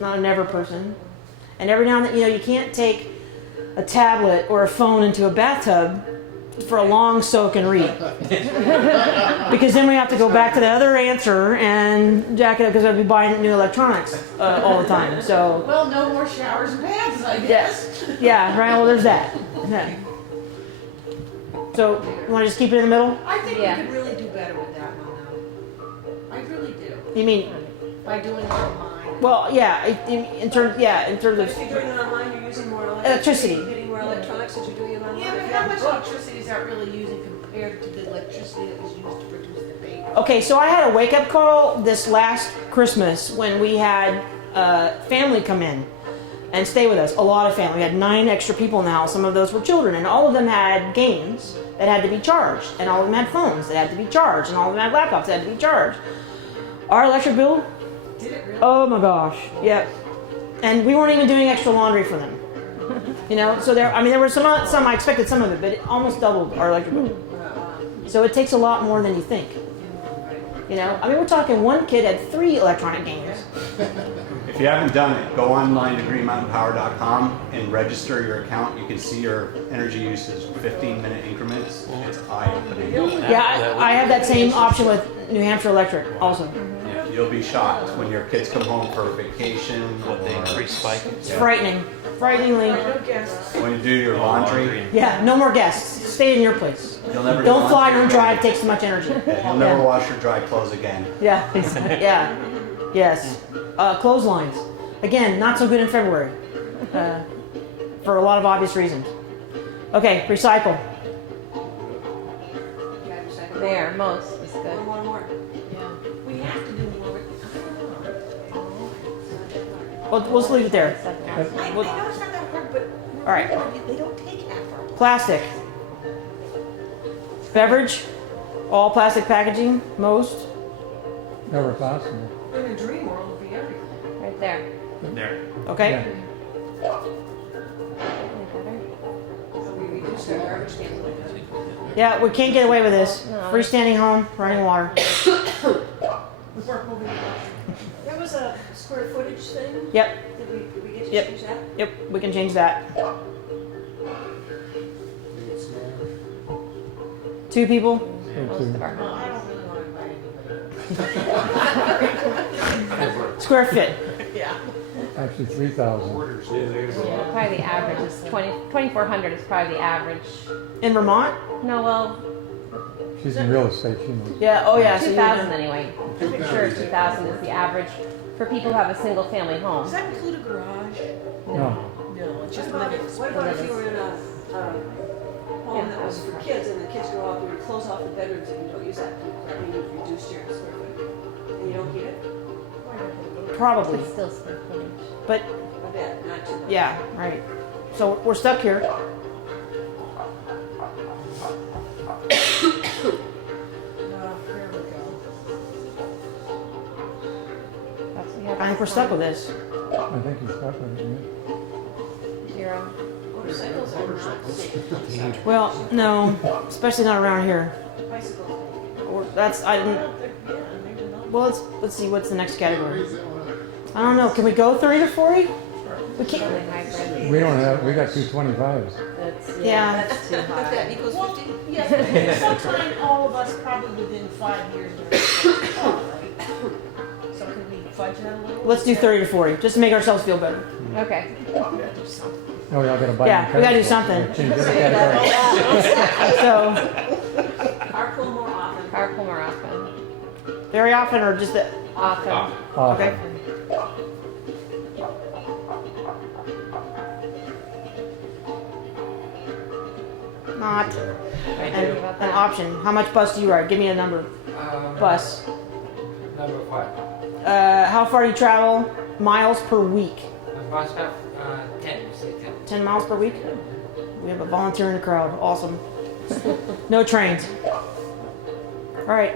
a never person. And every now and then, you can't take a tablet or a phone into a bathtub for a long soak and read. Because then we have to go back to the other answer and jack it up because I'd be buying new electronics all the time. So well, no more showers and baths, I guess. yeah, right. Well, there's that. Yeah. So you want to just keep it in the middle? I think we could really do better with that one, though. I really do. You mean? By doing it online. Well, yeah. In terms But if of you're doing it online, you're using more electricity. You're getting more electronics as you're doing it online. Yeah, but how much electricity is that really using compared to the electricity that was used to produce the paper? Okay, so I had a wake-up call this last Christmas when we had family come in and stay with us. A lot of family. We had 9 extra people in the house. Some of those were children, and all of them had games that had to be charged, and all of them had phones that had to be charged, and all of them had laptops that had to be charged. Our electric bill? Did it really? Oh my gosh, yep. And we weren't even doing extra laundry for them. So there were some I expected some of it, but it almost doubled our electric bill. So it takes a lot more than you think. We're talking one kid had 3 electronic games. If you haven't done it, go online to greenmountainpower.com and register your account. You can see your energy usage in 15-minute increments. It's eye-opening. Yeah, I have that same option with New Hampshire Electric also. Yeah, you'll be shocked when your kids come home for vacation. What the increased spike? It's frightening. Frighteningly. No guests. When you do your laundry, Yeah, no more guests. Stay in your place. you'll never do Don't fly, laundry don't drive, again. takes too much energy. You'll never wash or dry clothes again. Yeah, yeah, yes. Clotheslines. Again, not so good in February. For a lot of obvious reasons. Okay, recycle. There, most is good. More. Yeah. We have to do more with, We'll just leave it there. I know it's not that hard, but All right. they don't take half our Plastic. Beverage. All plastic packaging, most. Never possible. In a dream world, it'd be everything. Right there. There. Okay. Yeah. So we reduced our garbage can. Yeah, we can't get away with this. No. Freestanding home, running water. There was a square footage thing. Yep, Did we get to Yep. change that? yep, we can change that. 2 people. Most of our Well, homes. I don't really want to invite anybody. Square foot. Yeah. Actually, 3,000. Yeah, probably the average is 2,400 is probably the average. In Vermont? No, well, She's in real estate, she knows. Yeah, oh yeah. So 2,000 anyway. I'm pretty sure 2,000 is the average for people who have a single family home. Does that include a garage? No. No, it's just living. What about if you were in a home that was for kids and the kids go off and you close off the bedrooms and you don't use that? I mean, you've reduced your square footage and you don't keep it? Probably. It's still square footage. But I bet, not too much. yeah, right. So we're stuck here. think we're stuck with this. I think he's stuck with it. 0. Motorcycles are not safe. Well, no, especially not around here. Bicycles. Or that's I didn't. Well, let's see what's the next category. I don't know. Can we go 30 to 40? We can't. Hybrid. We don't have. We got 225s. That's, Yeah. That's too Put high. that equals Well, 50. yes, but sometime all of us probably within 5 years are right? So can we fudge that a little? Let's do 30 to 40, just to make ourselves feel better. Okay. Oh, we all got to buy. Yeah, we gotta do something. Change every category. So, Carpool more often. Carpool more often. very often or just the. Often. Okay. Not an option. How much bus do you ride? Give me a number. Bus. Number 5. How far do you travel? Miles per week. Bus have 10. 10 miles per week? We have a volunteer in the crowd. Awesome. No trains. All right.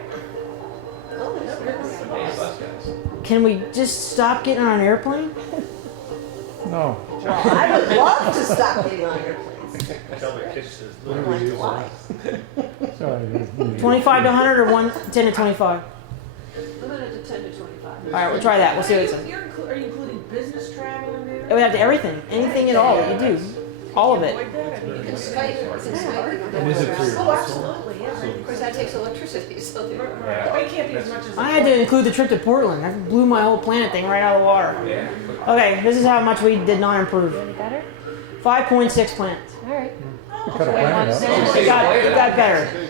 Can we just stop getting on an airplane? No. Well, I would love to stop getting on airplanes. Tell the kids to Why? Sorry. 25 to 100 or 10 to 25? Limit it to 10 to 25. All right, we'll try that. We'll see what it says. Are you including business travel in there? It would have to everything. Anything at all that you do. All of it. You can Skype. You can Skype. It is a free Oh, absolutely, yeah. Of course, that takes electricity, so there. Right. It can't be as much as. I had to include the trip to Portland. I blew my whole planet thing right out of the water. Okay, this is how much we did not improve. Any better? 5.6 planets. All right. Cut a planet up. It got better.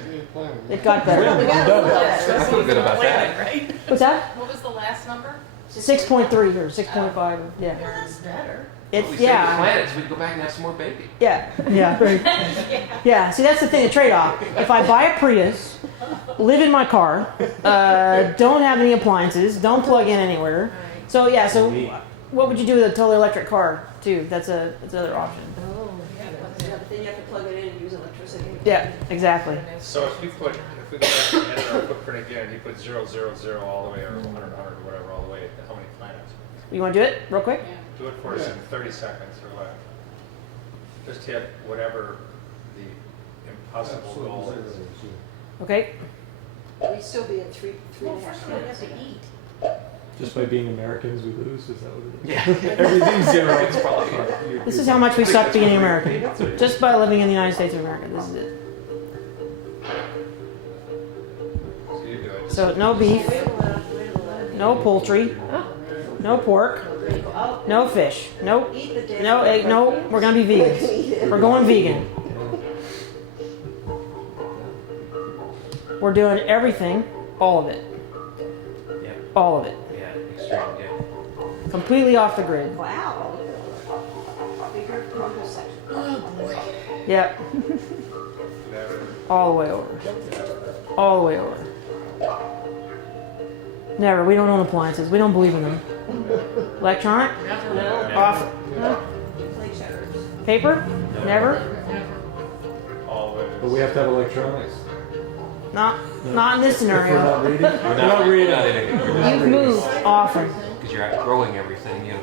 It got better. We got a little better. I feel good about that. Right? What's that? What was the last number? 6.3 or 6.5. Yeah. That's better. It's yeah. Planets, we can go back and have some more baby. Yeah. Yeah. Yeah. See, that's the thing. The trade-off. If I buy a Prius, live in my car, don't have any appliances, don't plug in anywhere. So yeah. So what would you do with a totally electric car too? That's another option. Oh, yeah, but then you have to plug it in and use electricity. Yeah. Exactly. So if we go back and edit our footprint again, you put 0, 0, 0 all the way, or 100, 100, or whatever, all the way, how many planets? You want to do it real quick? Do it for us in 30 seconds or what? Just hit whatever the impossible goal is. Okay. We'd still be at 3.5 minutes. Just by being Americans, we lose. Is that what it is? Yeah. Everything's 0. It's probably hard. This is how much we suck being American. Just by living in the United States of America. This is it. So you do it. So no beef, no poultry, no pork, no fish, no egg, no. We're gonna be vegans. We're going vegan. We're doing everything, all of it. Yeah. All of it. Yeah, extreme, yeah. Completely off the grid. Wow. Bigger produce section. Oh boy. Yep. Never. All the way over. All the way over. Never. We don't own appliances. We don't believe in them. Electronic? Off. Play checkers. Paper? Never. Always. But we have to have electronics. Not in this If we're scenario. not reading. We're not reading. You've moved often. Because you're outgrowing everything, you know.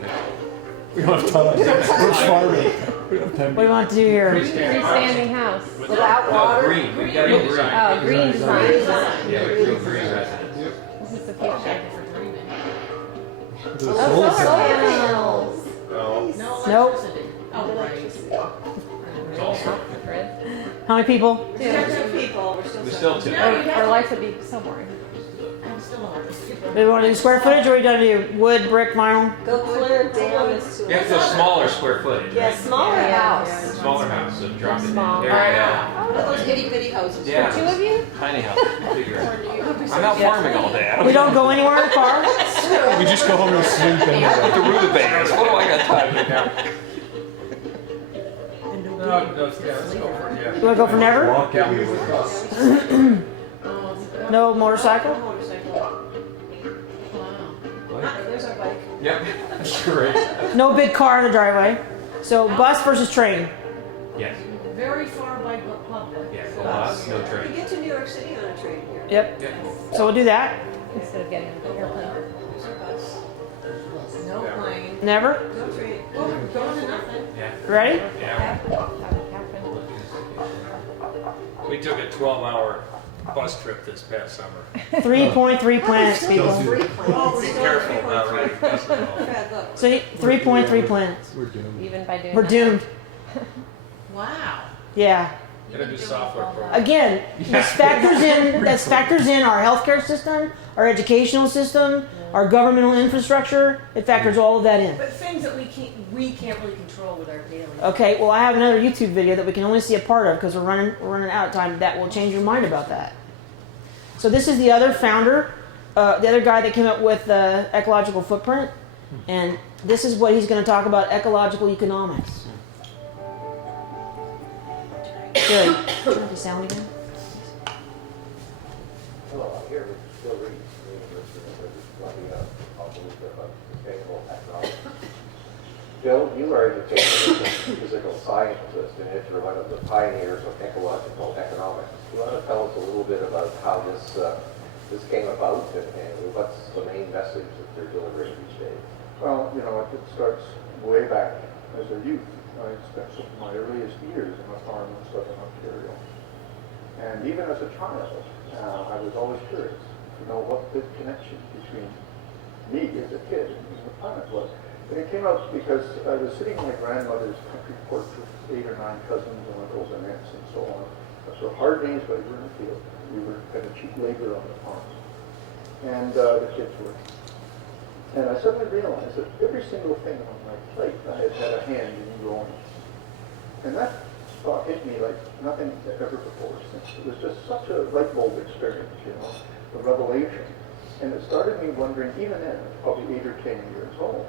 We don't have time. We're farming. We don't have time. What do you want to do here? Freestanding house. Without water. Green. We got green design. Oh, green design. Yeah, we green residence. This is the future. The Oh, solar solar panels. panels. No. Nope. Oh, right. It's also. How many people? Still 2 people. We're still 2. Our life would be so boring. I'm still on. Do we want to do square footage or are we going to do wood, brick, vinyl? Go clear down as to. You have to go smaller square footage. Yeah, smaller house. Smaller house, so drop it Small. down. There you One of those itty bitty houses. Yeah. Two of you? Tiny house. Bigger. I'm out farming all day. We don't go anywhere in the car? We just go home and swing things. With the rutabagas. What do I got time to do now? No, let's go for it, yeah. You want to go for never? Walk everywhere. No motorcycle? There's our bike. Yep. Great. No big car in the driveway. So bus versus train. Yes. Very far by public. Yeah, full bus, no You train. get to New York City on a train here. Yep. Yep. So we'll do that. Instead of getting an airplane. There's our bus. No Never. plane. Never? No train. Well, we're going to nothing. Yeah. Ready? Yeah. We took a 12-hour bus trip this past summer. 3.3 planets, people. Oh, Be careful about riding buses. Bad luck. So 3.3 planets. We're doomed. Even by doing We're that. doomed. Wow. Yeah. Gotta do software programs. Again, this factors in our healthcare system, our educational system, our governmental infrastructure. It factors all of that in. But things that we can't really control with our daily. Okay, well, I have another YouTube video that we can only see a part of because we're running out of time. That will change your mind about that. So this is the other founder, the other guy that came up with the ecological footprint, and this is what he's going to talk about: ecological economics. Good. Turn up the sound again. Hello, I'm here with Bill Reed from the University of Columbia, also with sustainable economics. Bill, you are a physical scientist, and yet you're one of the pioneers of ecological economics. Do you want to tell us a little bit about how this came about, and what's the main message that they're delivering these days? Well, you know, it starts way back as a youth. I spent some of my earliest years on a farm in southern Ontario. And even as a child, I was always curious to know what the connection between me as a kid and the planet was. And it came out because I was sitting on my grandmother's country porch with 8 or 9 cousins and uncles and aunts and so on. So hard days, but we were in the field. We were kind of cheap labor on the farm. And the kids were. And I suddenly realized that every single thing on my plate I had had a hand in growing. And that thought hit me like nothing ever before since. It was just such a light bulb experience, you know, a revelation. And it started me wondering, even then, probably 8 or 10 years old,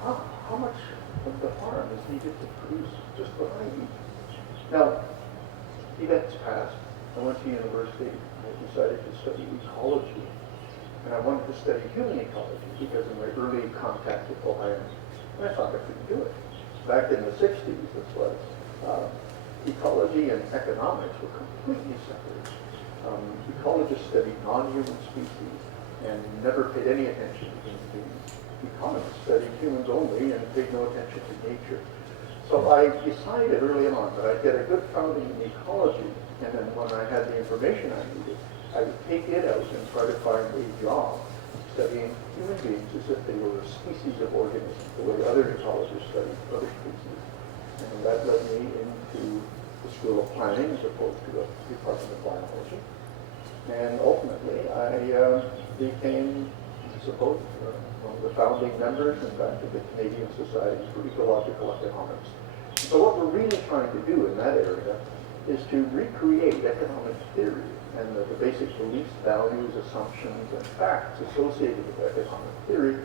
how much of the farm is needed to produce just what I eat? Now, events passed. I went to university. I decided to study ecology. And I wanted to study human ecology because of my early contact with the land. And I thought I could do it. Back in the 60s, this was. Ecology and economics were completely separate. Ecologists studied non-human species and never paid any attention to human beings. Economists studied humans only and paid no attention to nature. So I decided early on that I'd get a good founding in ecology, and then when I had the information I needed, I would take it out and try to find a job studying human beings as if they were a species of organism, the way other ecologists study other species. And that led me into the School of Planning as opposed to the Department of Biology. And ultimately, I became, I suppose, one of the founding members and back to the Canadian Society for Ecological Economics. So what we're really trying to do in that area is to recreate economic theory and the basic beliefs, values, assumptions, and facts associated with economic theory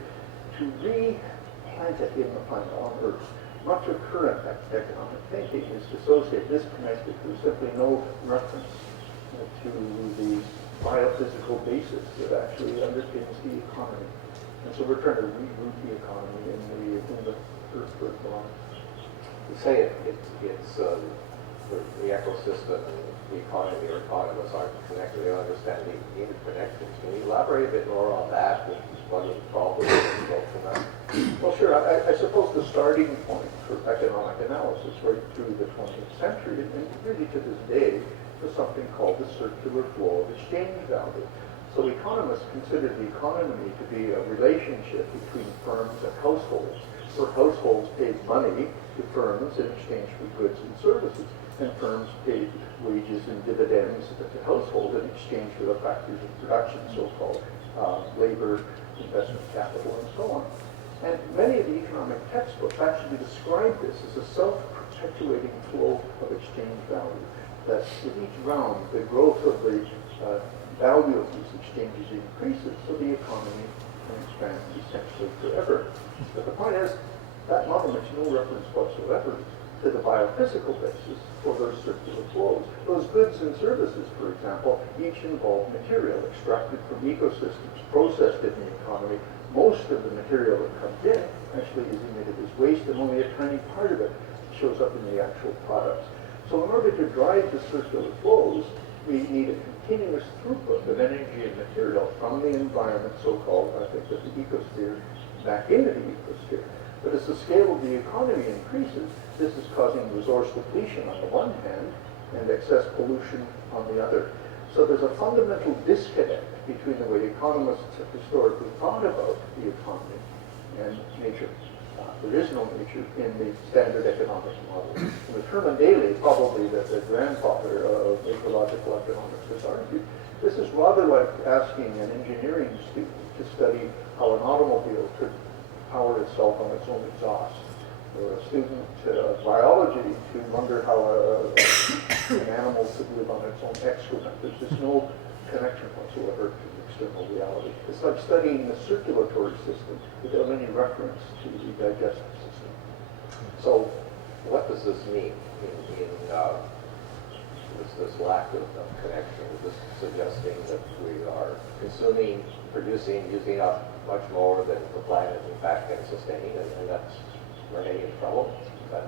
to replant it in the planet on Earth. Much of current economic thinking is dissociated, disconnected. There's simply no reference to the biophysical basis that actually underpins the economy. And so we're trying to reroute the economy in the Earth economy. You say it's the ecosystem and the economy or economists aren't connected. They don't understand the interconnections. Can you elaborate a bit more on that? What are the problems involved in that? Well, sure. I suppose the starting point for economic analysis right through the 20th century, and really to this day, was something called the circular flow of exchange value. So economists consider the economy to be a relationship between firms and households, where households paid money to firms in exchange for goods and services, and firms paid wages and dividends to households in exchange for the factors of production, so-called labor, investment capital, and so on. And many of the economic textbooks actually describe this as a self-perpetuating flow of exchange value, that with each round, the growth of the value of these exchanges increases, so the economy can expand essentially forever. But the point is, that model makes no reference whatsoever to the biophysical basis for those circular flows. Those goods and services, for example, each involve material extracted from ecosystems, processed in the economy. Most of the material that comes in actually is emitted as waste, and only a tiny part of it shows up in the actual products. So in order to drive the circular flows, we need a continuous throughput of energy and material from the environment, so-called, I think, that the ecosphere, back into the ecosphere. But as the scale of the economy increases, this is causing resource depletion on the one hand and excess pollution on the other. So there's a fundamental disconnect between the way economists have historically thought about the economy and nature. There is no nature in the standard economic model. With Herman Daly, probably the grandfather of ecological economics, has argued this is rather like asking an engineering student to study how an automobile could power itself on its own exhaust, or a student of biology to wonder how an animal could live on its own excrement. There's just no connection whatsoever to external reality. It's like studying the circulatory system without any reference to the digestive system. So what does this mean in this lack of connection? Is this suggesting that we are consuming, producing, using up much more than the planet in fact can sustain, and that's we're heading into trouble?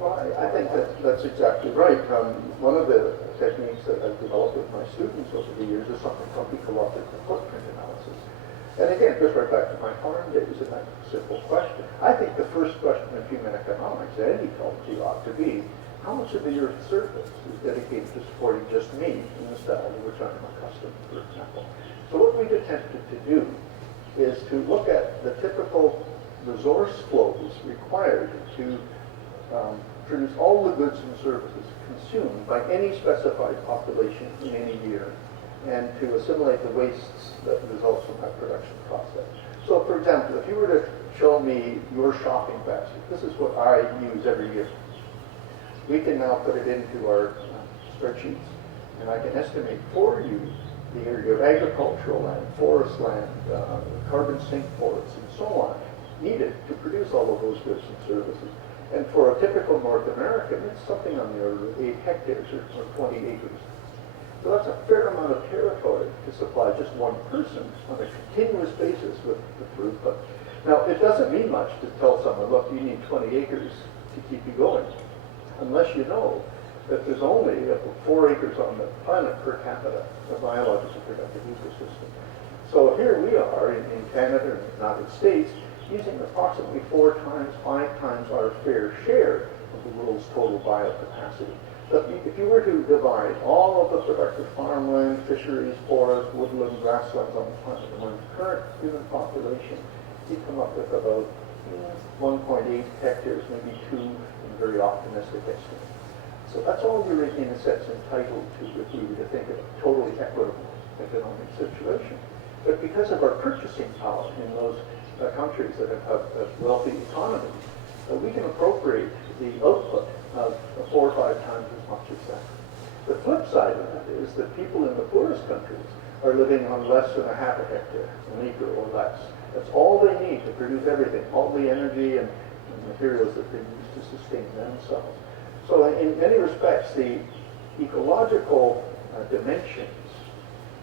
Well, I think that's exactly right. One of the techniques that I've developed with my students over the years is something called ecological footprint analysis. And again, it goes right back to my farm days and that simple question. I think the first question in human economics at any ecology ought to be, how much of the Earth's surface is dedicated to supporting just me in the style to which I'm accustomed, for example? So what we've attempted to do is to look at the typical resource flows required to produce all the goods and services consumed by any specified population in any year, and to assimilate the wastes that results from that production process. So for example, if you were to show me your shopping basket, this is what I use every year. We can now put it into our spreadsheets, and I can estimate for you your agricultural land, forest land, carbon sink forests, and so on, needed to produce all of those goods and services. And for a typical North American, it's something on the order of 8 hectares or 20 acres. So that's a fair amount of territory to supply just one person on a continuous basis with throughput. Now, it doesn't mean much to tell someone, look, you need 20 acres to keep you going, unless you know that there's only 4 acres on the planet per capita, a biologically productive ecosystem. So here we are in Canada and the United States, using approximately 4 times, 5 times our fair share of the world's total biocapacity. So if you were to divide all of the productive farmland, fisheries, forests, woodland, grasslands on the planet among the current human population, you'd come up with about 1.8 hectares, maybe 2 in very optimistic estimates. So that's all you're in a sense entitled to if we were to think of a totally equitable economic situation. But because of our purchasing power in those countries that have wealthy economies, we can appropriate the output of 4 or 5 times as much as that. The flip side of that is that people in the poorest countries are living on less than a half a hectare, an acre or less. That's all they need to produce everything, all the energy and materials that they use to sustain themselves. So in many respects, the ecological dimensions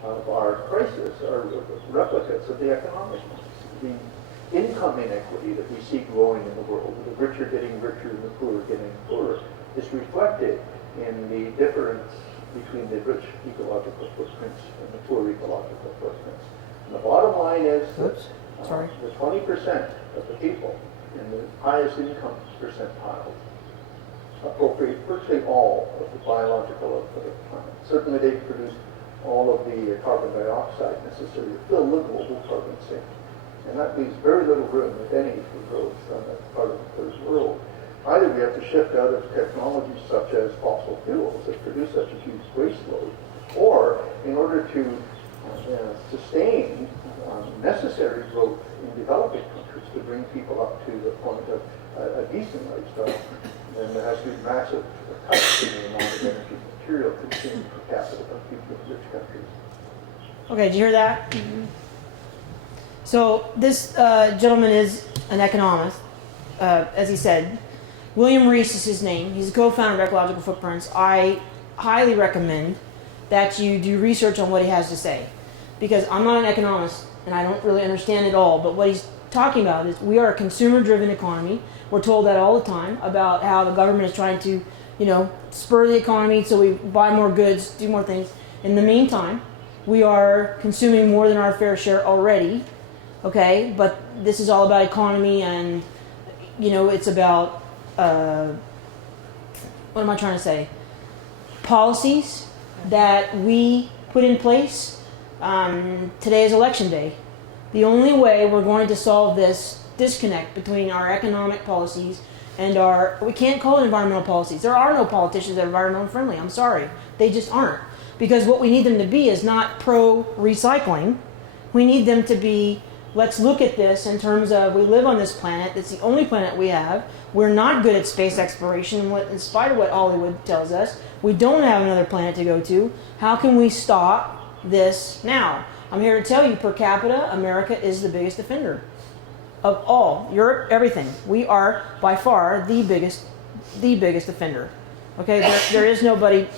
of our crisis are replicates of the economic ones. The income inequity that we see growing in the world, the rich are getting richer and the poor are getting poorer, is reflected in the difference between the rich ecological footprints and the poor ecological footprints. And the bottom line is that the 20% of the people in the highest income percentile appropriate virtually all of the biological output of the planet. Certainly they produce all of the carbon dioxide necessary to fill the global carbon sink. And that leaves very little room, if any, for growth on that part of the third world. Either we have to shift out of technologies such as fossil fuels that produce such a huge waste load, or in order to sustain necessary growth in developing countries to bring people up to the point of a decent lifestyle, then there has to be massive cuts in the amount of energy and material consumed per capita by people in rich countries. Okay, did you hear that? Mm-hmm. So this gentleman is an economist, as he said. William Reese is his name. He's a co-founder of Ecological Footprints. I highly recommend that you do research on what he has to say, because I'm not an economist and I don't really understand it all, but what he's talking about is we are a consumer-driven economy. We're told that all the time about how the government is trying to, spur the economy so we buy more goods, do more things. In the meantime, we are consuming more than our fair share already Okay, but this is all about economy, and it's about what am I trying to say? Policies that we put in place. Today is election day. The only way we're going to solve this disconnect between our economic policies and we can't call it environmental policies. There are no politicians that are environmental friendly. I'm sorry. They just aren't. Because what we need them to be is not pro-recycling. We need them to be, let's look at this in terms of, we live on this planet. It's the only planet we have. We're not good at space exploration, in spite of what Hollywood tells us. We don't have another planet to go to. How can we stop this now? I'm here to tell you, per capita, America is the biggest offender of all. Europe, everything. We are by far the biggest offender. Okay, there is nobody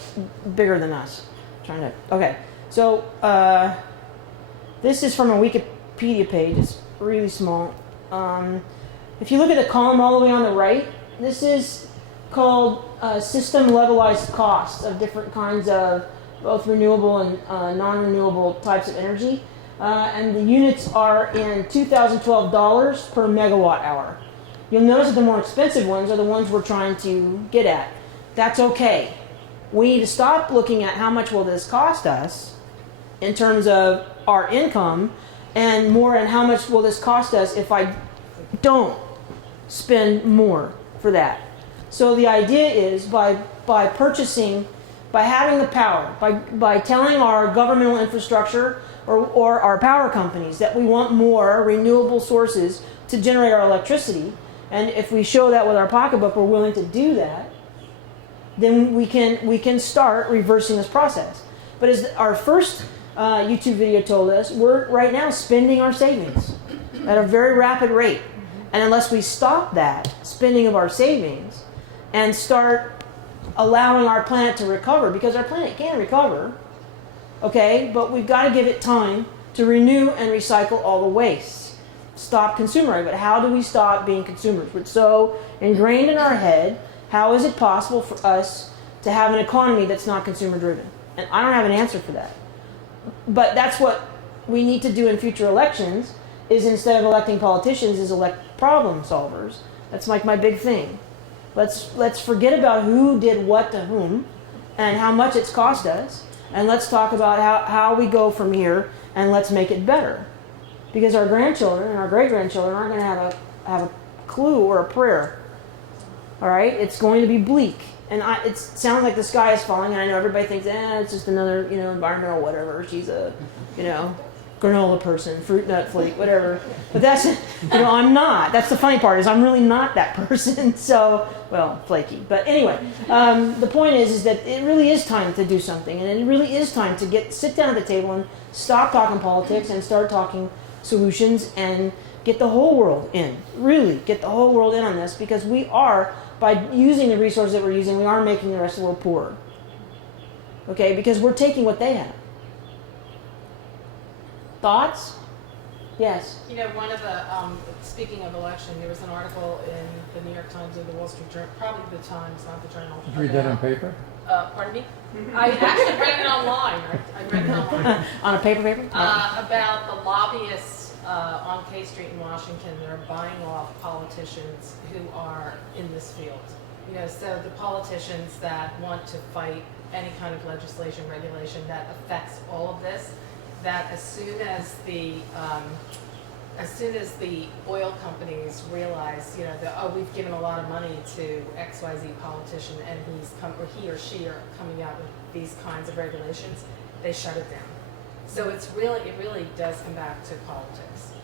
bigger than us. Okay, so this is from a Wikipedia page. It's really small. If you look at the column all the way on the right, this is called system levelized costs of different kinds of both renewable and non-renewable types of energy. And the units are in 2012 dollars per megawatt hour. You'll notice that the more expensive ones are the ones we're trying to get at. That's okay. We need to stop looking at how much will this cost us in terms of our income, and more in how much will this cost us if I don't spend more for that. So the idea is by purchasing, by having the power, by telling our governmental infrastructure or our power companies that we want more renewable sources to generate our electricity, and if we show that with our pocketbook we're willing to do that, then we can start reversing this process. But as our first YouTube video told us, we're right now spending our savings at a very rapid rate. And unless we stop that spending of our savings and start allowing our planet to recover, because our planet can recover, okay, but we've got to give it time to renew and recycle all the waste. Stop consuming. But how do we stop being consumers? It's so ingrained in our head. How is it possible for us to have an economy that's not consumer driven? And I don't have an answer for that. But that's what we need to do in future elections, is instead of electing politicians, is elect problem solvers. That's like my big thing. Let's forget about who did what to whom and how much it's cost us, and let's talk about how we go from here, and let's make it better. Because our grandchildren and our great-grandchildren aren't going to have a clue or a prayer. All right, it's going to be bleak, and it sounds like the sky is falling. And I know everybody thinks, it's just another, environmental whatever. She's a, granola person, fruit nut flake, whatever. But that's, I'm not. That's the funny part, is I'm really not that person. So, well, flaky. But anyway, the point is that it really is time to do something, and it really is time to sit down at the table and stop talking politics and start talking solutions and get the whole world in. Really get the whole world in on this, because we are, by using the resources that we're using, we are making the rest of the world poorer. Okay, because we're taking what they have. Thoughts? Yes. One of the, speaking of election, there was an article in the New York Times or the Wall Street Journal, probably the Times, not the Journal. Did you read that on paper? Pardon me? I actually read it online. I read it online. On a paper? About the lobbyists on K Street in Washington. They're buying off politicians who are in this field. So the politicians that want to fight any kind of legislation, regulation that affects all of this, that as soon as the oil companies realize, we've given a lot of money to XYZ politician, and he or she are coming out with these kinds of regulations, they shut it down. So it really does come back to politics.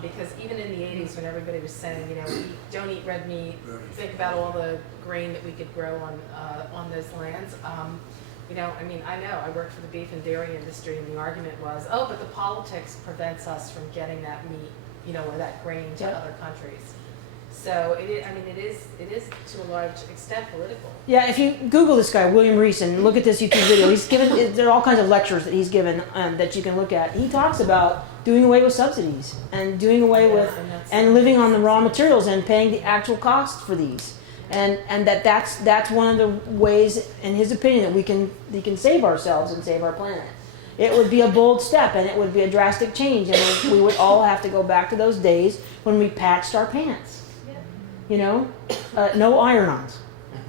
Because even in the 80s, when everybody was saying, don't eat red meat, think about all the grain that we could grow on those lands. I know I worked for the beef and dairy industry, and the argument was, but the politics prevents us from getting that meat, or that grain to other countries. So it is to a large extent political. Yeah, if you Google this guy, William Reese, and look at this YouTube video, he's given, there are all kinds of lectures that he's given that you can look at. He talks about doing away with subsidies and doing away with, and living on the raw materials and paying the actual cost for these. And that's one of the ways, in his opinion, that we can save ourselves and save our planet, it would be a bold step and it would be a drastic change, and we would all have to go back to those days when we patched our pants. You know, no iron-ons,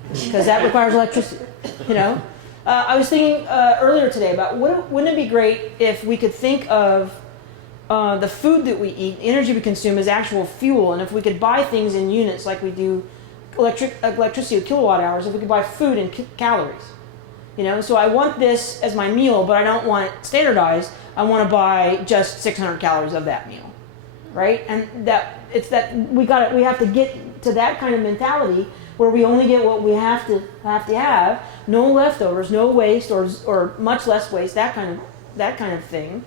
because that requires electricity. You know, I was thinking earlier today about wouldn't it be great if we could think of the food that we eat, the energy we consume as actual fuel, and if we could buy things in units like we do electricity with kilowatt hours, if we could buy food in calories. You know, so I want this as my meal, but I don't want it standardized. I want to buy just 600 calories of that meal, right? And we have to get to that kind of mentality where we only get what we have to have, no leftovers, no waste, or much less waste, that kind of thing.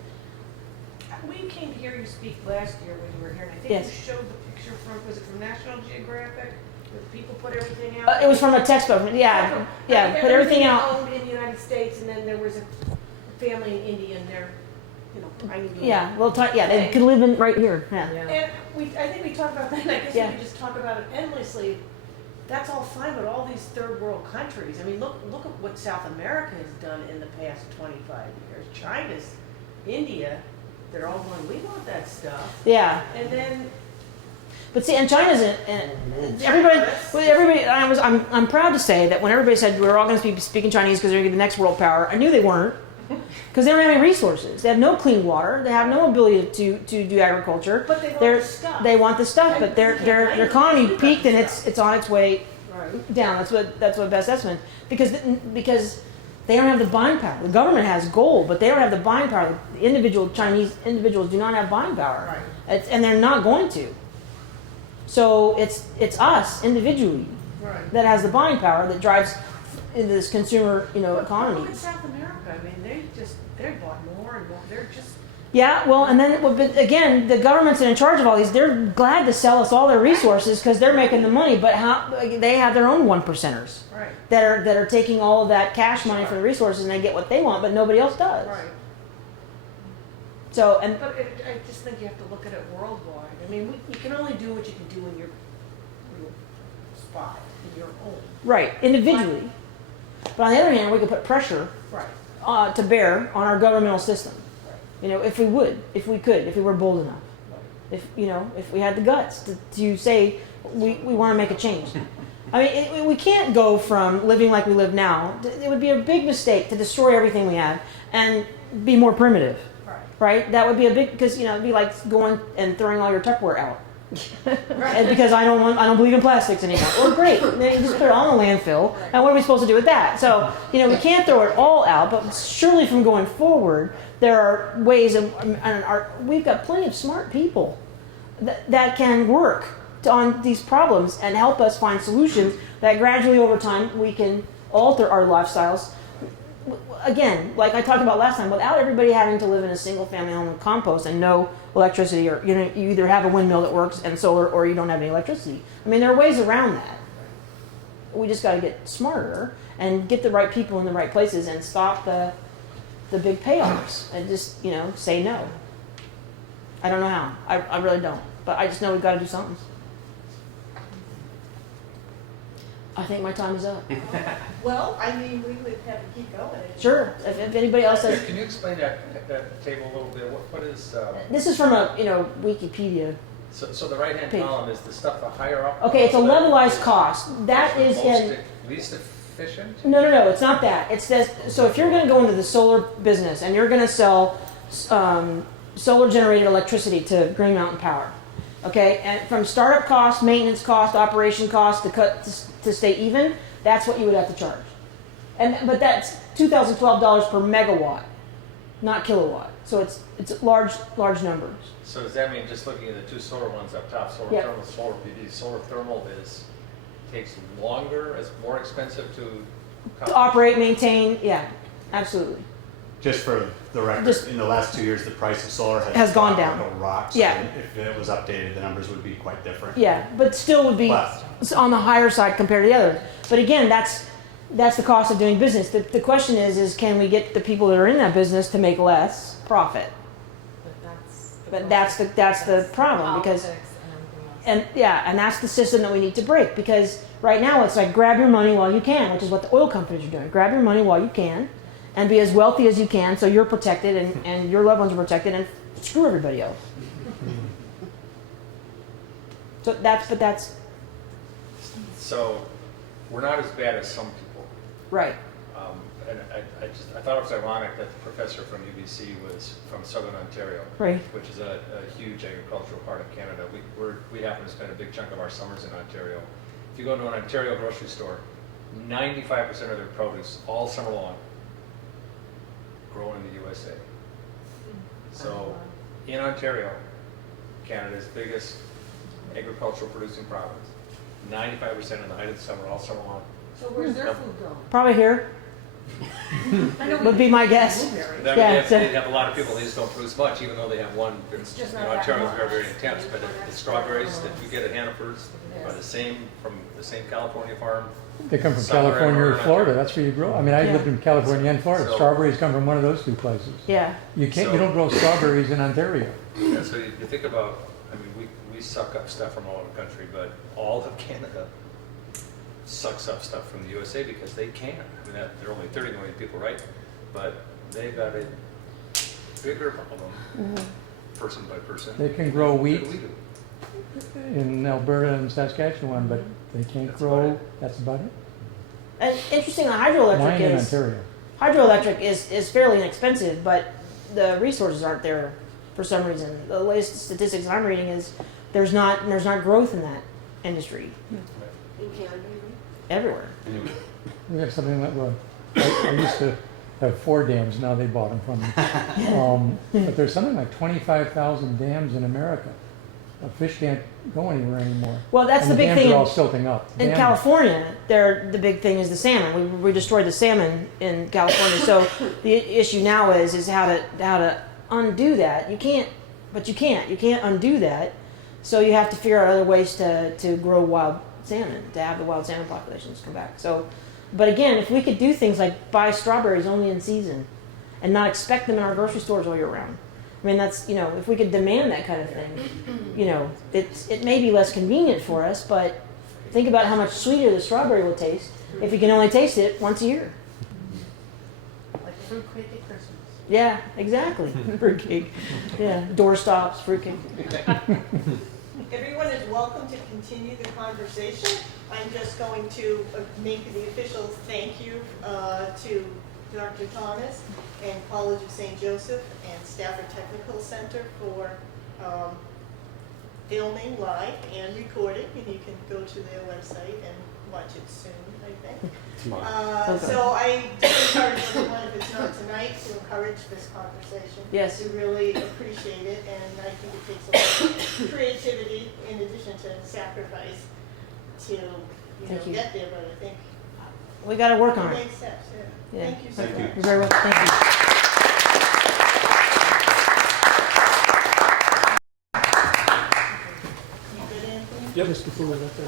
We came to hear you speak last year when you were here, and I think Yes. you showed the picture was it from National Geographic? Where people put everything out? It was from a textbook. Yeah, put everything out. Owned in the United States, and then there was a family in India, and they're, tiny. Yeah, well, they could live in right here. Yeah. And I think we talked about that, and I guess we could just talk about it endlessly. That's all fine, but all these third world countries, I mean, look at what South America has done in the past 25 years. China's, India, they're all going, we want that stuff. Yeah. And then, but see, and China's everybody. I'm proud to say that when everybody said we're all going to be speaking Chinese because they're going to be the next world power, I knew they weren't, because they don't have any resources. They have no clean water. They have no ability to do agriculture. But they want the stuff. They want the stuff, but their economy peaked and it's on its way down. That's what best estimate, because they don't have the buying power. The government has gold, but they don't have the buying power. The Chinese individuals do not have buying power, and they're not going to. So it's us individually that has the buying power that drives into this consumer, economy. Look at South America. I mean, they bought more and more. They're just. Yeah, well, and then but again, the government's in charge of all these. They're glad to sell us all their resources because they're making the money. But they have their own 1%ers that are taking all of that cash money from the resources, and they get what they want, but nobody else does. Right. So But I just think you have to look at it worldwide. I mean, you can only do what you can do in your spot, in your home. Right, individually. But on the other hand, we could put pressure to bear on our governmental system. If we were bold enough. If we had the guts to say we want to make a change. I mean, we can't go from living like we live now. It would be a big mistake to destroy everything we have and be more primitive. Right? That would be a big, because it'd be like going and throwing all your Tupperware out. And because I don't believe in plastics anymore. Or great, then you just put it on the landfill, and what are we supposed to do with that? So we can't throw it all out, but surely from going forward, there are ways, we've got plenty of smart people that can work on these problems and help us find solutions that gradually over time we can alter our lifestyles. Again, like I talked about last time, without everybody having to live in a single family home with compost and no electricity, or you either have a windmill that works and solar, or you don't have any electricity. I mean, there are ways around that. We just got to get smarter and get the right people in the right places and stop the big payoffs and just say no. I don't know how. I really don't, but I just know we've got to do something. I think my time is up. Well, I mean, we would have to keep going. Sure. If anybody else has. Can you explain that table a little bit? What is? This is from a Wikipedia. So the right-hand page. Column is the stuff the higher up. Okay, it's a levelized cost. That is in. Least efficient? No, it's not that. It's this. So if you're going to go into the solar business and you're going to sell solar-generated electricity to Green Mountain Power, okay, and from startup cost, maintenance cost, operation cost to stay even, that's what you would have to charge. But that's $2,012 per megawatt, not kilowatt. So it's large numbers. So does that mean, just looking at the two solar ones up top, solar thermal, solar PV, solar thermal takes longer, it's more expensive to operate, maintain, yeah, absolutely. Just for the record, in the last 2 years, the price of solar has gone down. Like a rock. So if it was updated, the numbers would be quite different. Yeah, but still would be on the higher side compared to the others. But again, that's the cost of doing business. The question is can we get the people that are in that business to make less profit? But that's the problem, because and that's the system that we need to break, because right now it's like grab your money while you can, which is what the oil companies are doing. Grab your money while you can and be as wealthy as you can so you're protected and your loved ones are protected, and screw everybody else. So that's So we're not as bad as some people. right. And I thought it was ironic that the professor from UBC was from Southern Ontario, Right. which is a huge agricultural part of Canada. We happen to spend a big chunk of our summers in Ontario. If you go to an Ontario grocery store, 95% of their produce all summer long grown in the USA. So in Ontario, Canada's biggest agricultural producing province, 95% in the height of the summer, all summer long. So where's their food going? Probably here would be my guess. They have a lot of people. They just don't produce much, even though they have one. Ontario is very, very intense. But the strawberries that you get at Hannaford's are the same from the same California farm. They come from California or Florida. That's where you grow. I mean, I lived in California and Florida. So, strawberries come from one of those two places. Yeah. You can't. You don't grow strawberries in Ontario. Yeah. So you think about. I mean, we suck up stuff from all over the country, but all of Canada sucks up stuff from the USA because they can. I mean, there are only 30 million people, right? But they've got a bigger problem, person by person. They can grow wheat than we do. in Alberta and Saskatchewan, but they can't grow. That's about it. And interesting, hydroelectric Wine in Ontario. Hydroelectric is fairly inexpensive, but the resources aren't there for some reason. The latest statistics I'm reading is there's not growth in that industry In Canada, everywhere. We have something that I used to have 4 dams. Now they bought them from me. But there's something like 25,000 dams in America. A fish can't go anywhere anymore. Well, that's and the big dams thing. Are all silting up. In California, the big thing is the salmon. We destroyed the salmon in California. So the issue now is how to undo that. You can't undo that. So you have to figure out other ways to grow wild salmon, to have the wild salmon populations come back. So, but again, if we could do things like buy strawberries only in season and not expect them in our grocery stores all year round. I mean, that's, if we could demand that kind of thing, it may be less convenient for us, but think about how much sweeter the strawberry will taste if you can only taste it once a year. Like fruitcake at Christmas. Yeah, exactly. Fruitcake. Yeah, doorstops, fruitcake. Everyone is welcome to continue the conversation. I'm just going to make the official thank you to Dr. Thomas and College of St. Joseph and Stafford Technical Center for filming live and recording, and you can go to their website and watch it soon, I think. So I do encourage everyone, if it's not tonight, to encourage this conversation. Yes. To really appreciate it, and I think it takes a lot of creativity in addition to sacrifice to get there, but I think We got to work on it it. makes sense, yeah. Yeah. Thank you so much. You're very welcome. Thank you. Yep. Mr. Fuller, that's it.